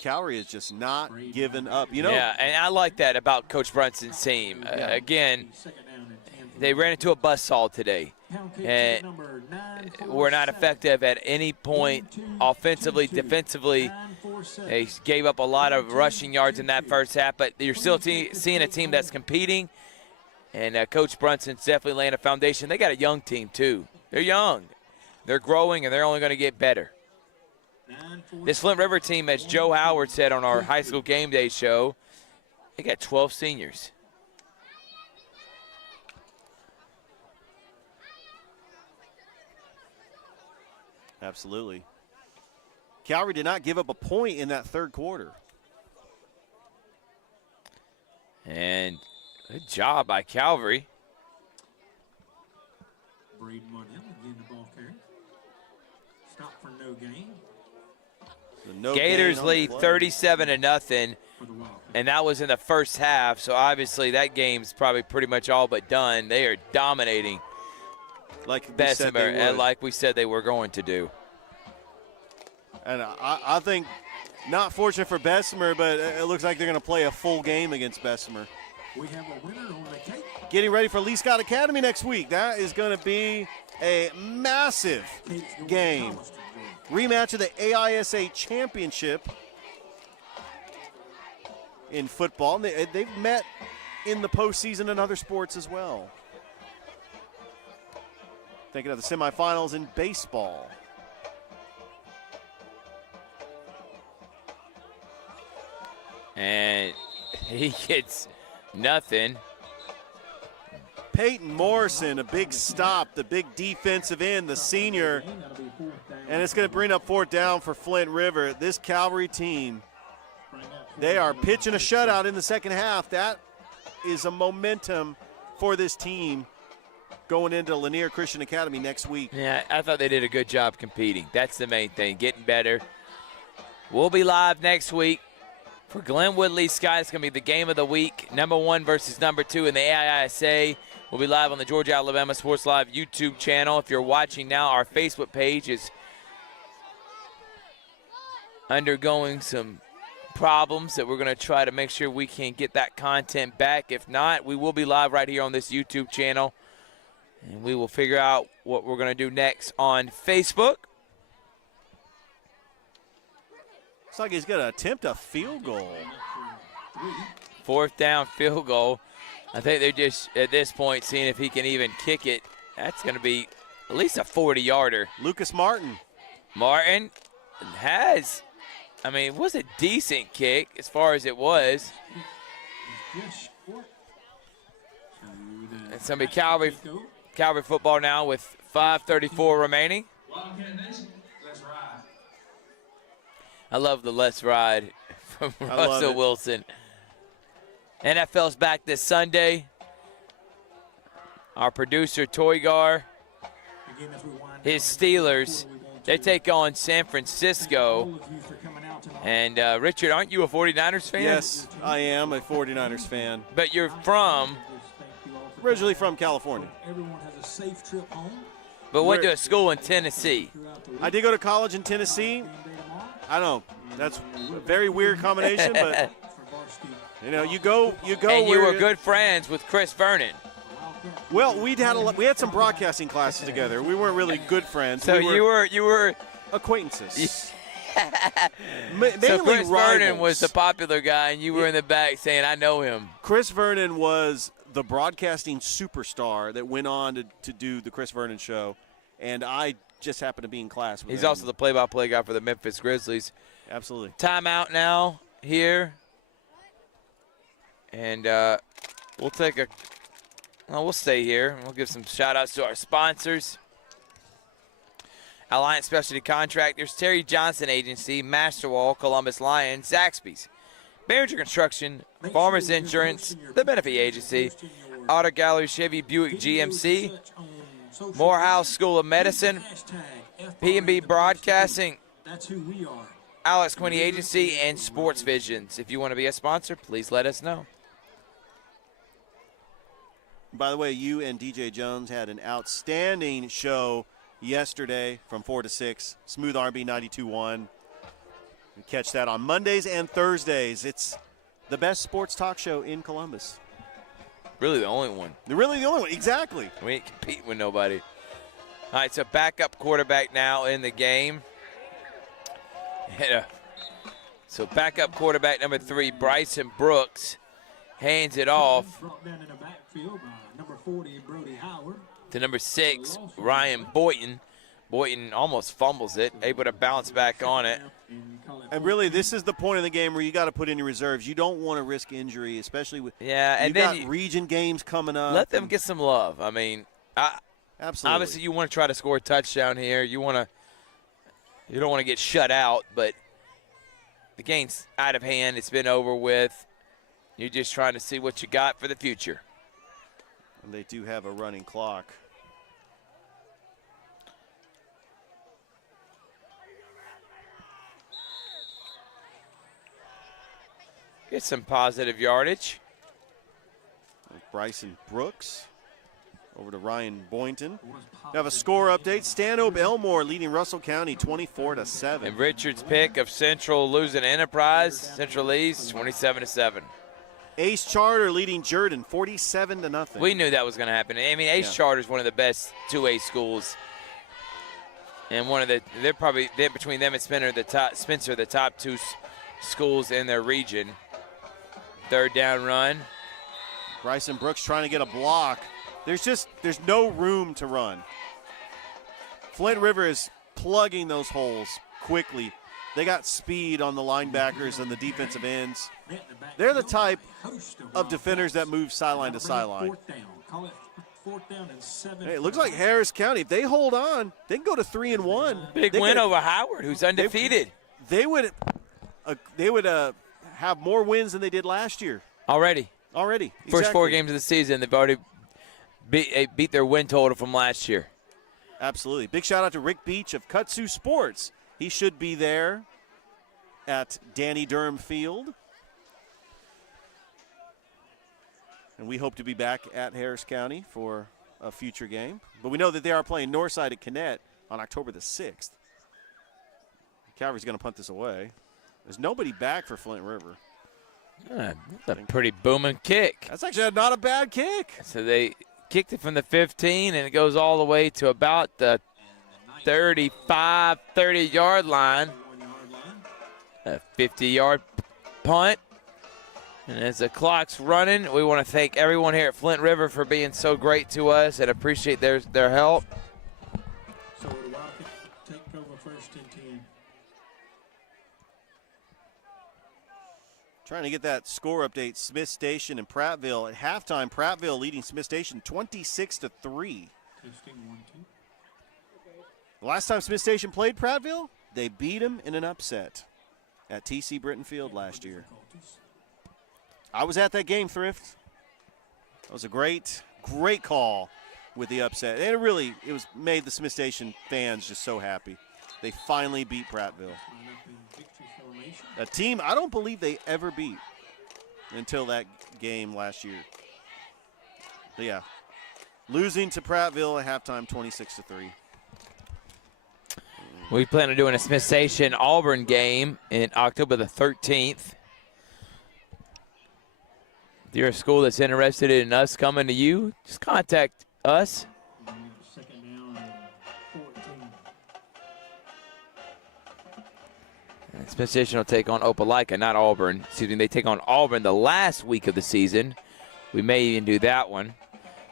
Calvary is just not giving up. You know. Yeah, and I like that about Coach Brunson's team. Again, they ran into a buzzsaw today, and were not effective at any point offensively, defensively. They gave up a lot of rushing yards in that first half, but you're still seeing a team that's competing, and Coach Brunson's definitely laying a foundation. They got a young team, too. They're young. They're growing, and they're only going to get better. This Flint River team, as Joe Howard said on our high school game day show, they got 12 seniors. Absolutely. Calvary did not give up a point in that third quarter. And good job by Calvary. Braden Marnell again the ball carrier. Stop for no gain. No Gators lead 37-0, and that was in the first half, so obviously that game's probably pretty much all but done. They are dominating Bessemer, and like we said they were going to do. And I think, not fortunate for Bessemer, but it looks like they're going to play a full game against Bessemer. We have a winner on the cake. Getting ready for Lee Scott Academy next week. That is going to be a massive game. Rematch of the AISA championship in football. They've met in the postseason in other sports as well. Thinking of the semifinals in baseball. And he gets nothing. Peyton Morrison, a big stop, the big defensive end, the senior. And it's going to bring up 4th down for Flint River. This Calvary team, they are pitching a shutout in the second half. That is a momentum for this team going into Lanier Christian Academy next week. Yeah, I thought they did a good job competing. That's the main thing, getting better. We'll be live next week for Glenwood Lee Sky. It's going to be the game of the week, number 1 versus number 2 in the AISA. We'll be live on the Georgia Alabama Sports Live YouTube channel. If you're watching now, our Facebook page is undergoing some problems that we're going to try to make sure we can get that content back. If not, we will be live right here on this YouTube channel, and we will figure out what we're going to do next on Facebook. Looks like he's going to attempt a field goal. 4th down field goal. I think they're just, at this point, seeing if he can even kick it. That's going to be at least a 40-yarder. Lucas Martin. Martin has, I mean, it was a decent kick as far as it was. And somebody Calvary football now with 5:34 remaining. I love the let's ride from Russell Wilson. NFL's back this Sunday. Our producer, Toygar, his Steelers, they take on San Francisco. And, Richard, aren't you a 49ers fan? Yes, I am a 49ers fan. But you're from? Originally from California. Everyone has a safe trip home. But went to a school in Tennessee. I did go to college in Tennessee. I don't know. That's a very weird combination, but you know, you go. And you were good friends with Chris Vernon. Well, we had some broadcasting classes together. We weren't really good friends. So you were acquaintances. So Chris Vernon was the popular guy, and you were in the back saying, "I know him." Chris Vernon was the broadcasting superstar that went on to do the Chris Vernon show, and I just happened to be in class with him. He's also the play-by-play guy for the Memphis Grizzlies. Absolutely. Timeout now here, and we'll take a. Well, we'll stay here. We'll give some shout-outs to our sponsors. Alliance Specialty Contractors, Terry Johnson Agency, Masterwall, Columbus Lions, Zaxby's, Behringer Construction, Farmers Insurance, The Benefit Agency, Auto Gallery Chevy Buick GMC, Morehouse School of Medicine, P&B Broadcasting, Alex Quinney Agency, and Sports Visions. If you want to be a sponsor, please let us know. By the way, you and DJ Jones had an outstanding show yesterday from 4 to 6, Smooth R&B 92.1. You catch that on Mondays and Thursdays. It's the best sports talk show in Columbus. Really the only one. Really the only one, exactly. We ain't competing with nobody. All right, so backup quarterback now in the game. So backup quarterback number 3, Bryson Brooks, hands it off to number 6, Ryan Boynton. Boynton almost fumbles it, able to bounce back on it. And really, this is the point of the game where you got to put in your reserves. You don't want to risk injury, especially with and then got region games coming up. Let them get some love. I mean, absolutely. Obviously, you want to try to score a touchdown here. You don't want to get shut out, but the game's out of hand. It's been over with. You're just trying to see what you got for the future. And they do have a running clock. Get some positive yardage. Bryson Brooks over to Ryan Boynton. We have a score update. Stanhope Elmore leading Russell County 24-7. And Richard's pick of Central losing Enterprise. Central leads 27-7. Ace Charter leading Jordan 47-0. We knew that was going to happen. I mean, Ace Charter is one of the best 2A schools. And they're between them and Spencer, the top 2 schools in their region. Third down run. Bryson Brooks trying to get a block. There's no room to run. Flint River is plugging those holes quickly. They got speed on the linebackers and the defensive ends. They're the type of defenders that move sideline to sideline. Hey, it looks like Harris County, if they hold on, they can go to 3-1. Big win over Howard, who's undefeated. They would have more wins than they did last year. Already. Exactly. First 4 games of the season, they've already beat their win total from last year. Absolutely. Big shout out to Rick Beach of Kutsu Sports. He should be there at Danny Durham Field. And we hope to be back at Harris County for a future game. But we know that they are playing Northside at Connect on October the 6th. Calvary's going to punt this away. There's nobody back for Flint River. That's a pretty booming kick. That's actually not a bad kick. So they kicked it from the 15, and it goes all the way to about the 30-yard line. A 50-yard punt. And as the clock's running, we want to thank everyone here at Flint River for being so great to us and appreciate their help. So the Wildcat take over first and 10. Trying to get that score update. Smith Station and Prattville at halftime. Prattville leading Smith Station 26-3. Testing 1, 2. Last time Smith Station played Prattville, they beat them in an upset at TC Britton Field last year. I was at that game, Thrift. That was a great call with the upset. And it was made the Smith Station fans just so happy. They finally beat Prattville. A team I don't believe they ever beat until that game last year. But yeah, losing to Prattville at halftime 26-3. We plan on doing a Smith Station Auburn game in October the 13th. If you're a school that's interested in us coming to you, just contact us. Second down and 14. Smith Station will take on Opelika, not Auburn. Excuse me, they take on Auburn the last week of the season. We may even do that one.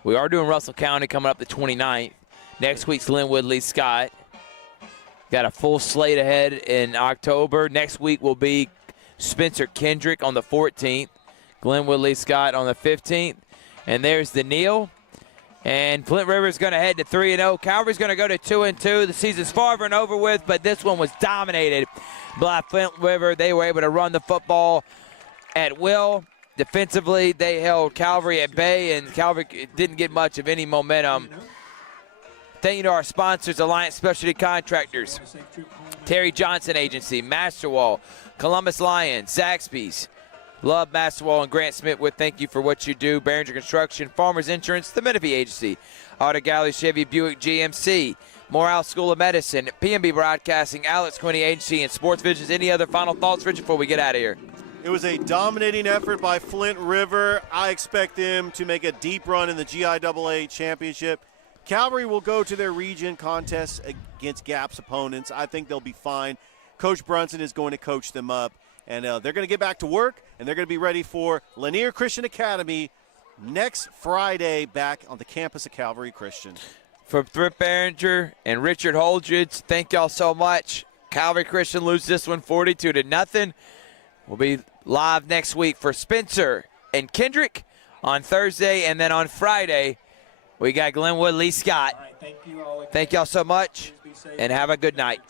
We are doing Russell County coming up the 29th. Next week's Linwood Lee Scott. Got a full slate ahead in October. Next week will be Spencer Kendrick on the 14th. Glenwood Lee Scott on the 15th. And there's the Neal. And Flint River is going to head to 3-0. Calvary's going to go to 2-2. The season's far and over with, but this one was dominated by Flint River. They were able to run the football at will. Defensively, they held Calvary at bay, and Calvary didn't get much of any momentum. Thank you to our sponsors, Alliance Specialty Contractors, Terry Johnson Agency, Masterwall, Columbus Lions, Zaxby's, Love Masterwall, and Grant Smith with thank you for what you do. Behringer Construction, Farmers Insurance, the Menifee Agency, Auto Gallery, Chevy Buick GMC, Morehouse School of Medicine, PNB Broadcasting, Alex Quinney Agency, and Sports Visions. Any other final thoughts, Richard, before we get out of here? It was a dominating effort by Flint River. I expect them to make a deep run in the GIAA championship. Calvary will go to their region contests against GAPS opponents. I think they'll be fine. Coach Brunson is going to coach them up, and they're going to get back to work, and they're going to be ready for Lanier Christian Academy next Friday back on the campus of Calvary Christian. From Thrift Behringer and Richard Holdridge, thank y'all so much. Calvary Christian loses this one 42-0. We'll be live next week for Spencer and Kendrick on Thursday, and then on Friday, we got Glenwood Lee Scott. All right, thank you all. Thank y'all so much, and have a good night.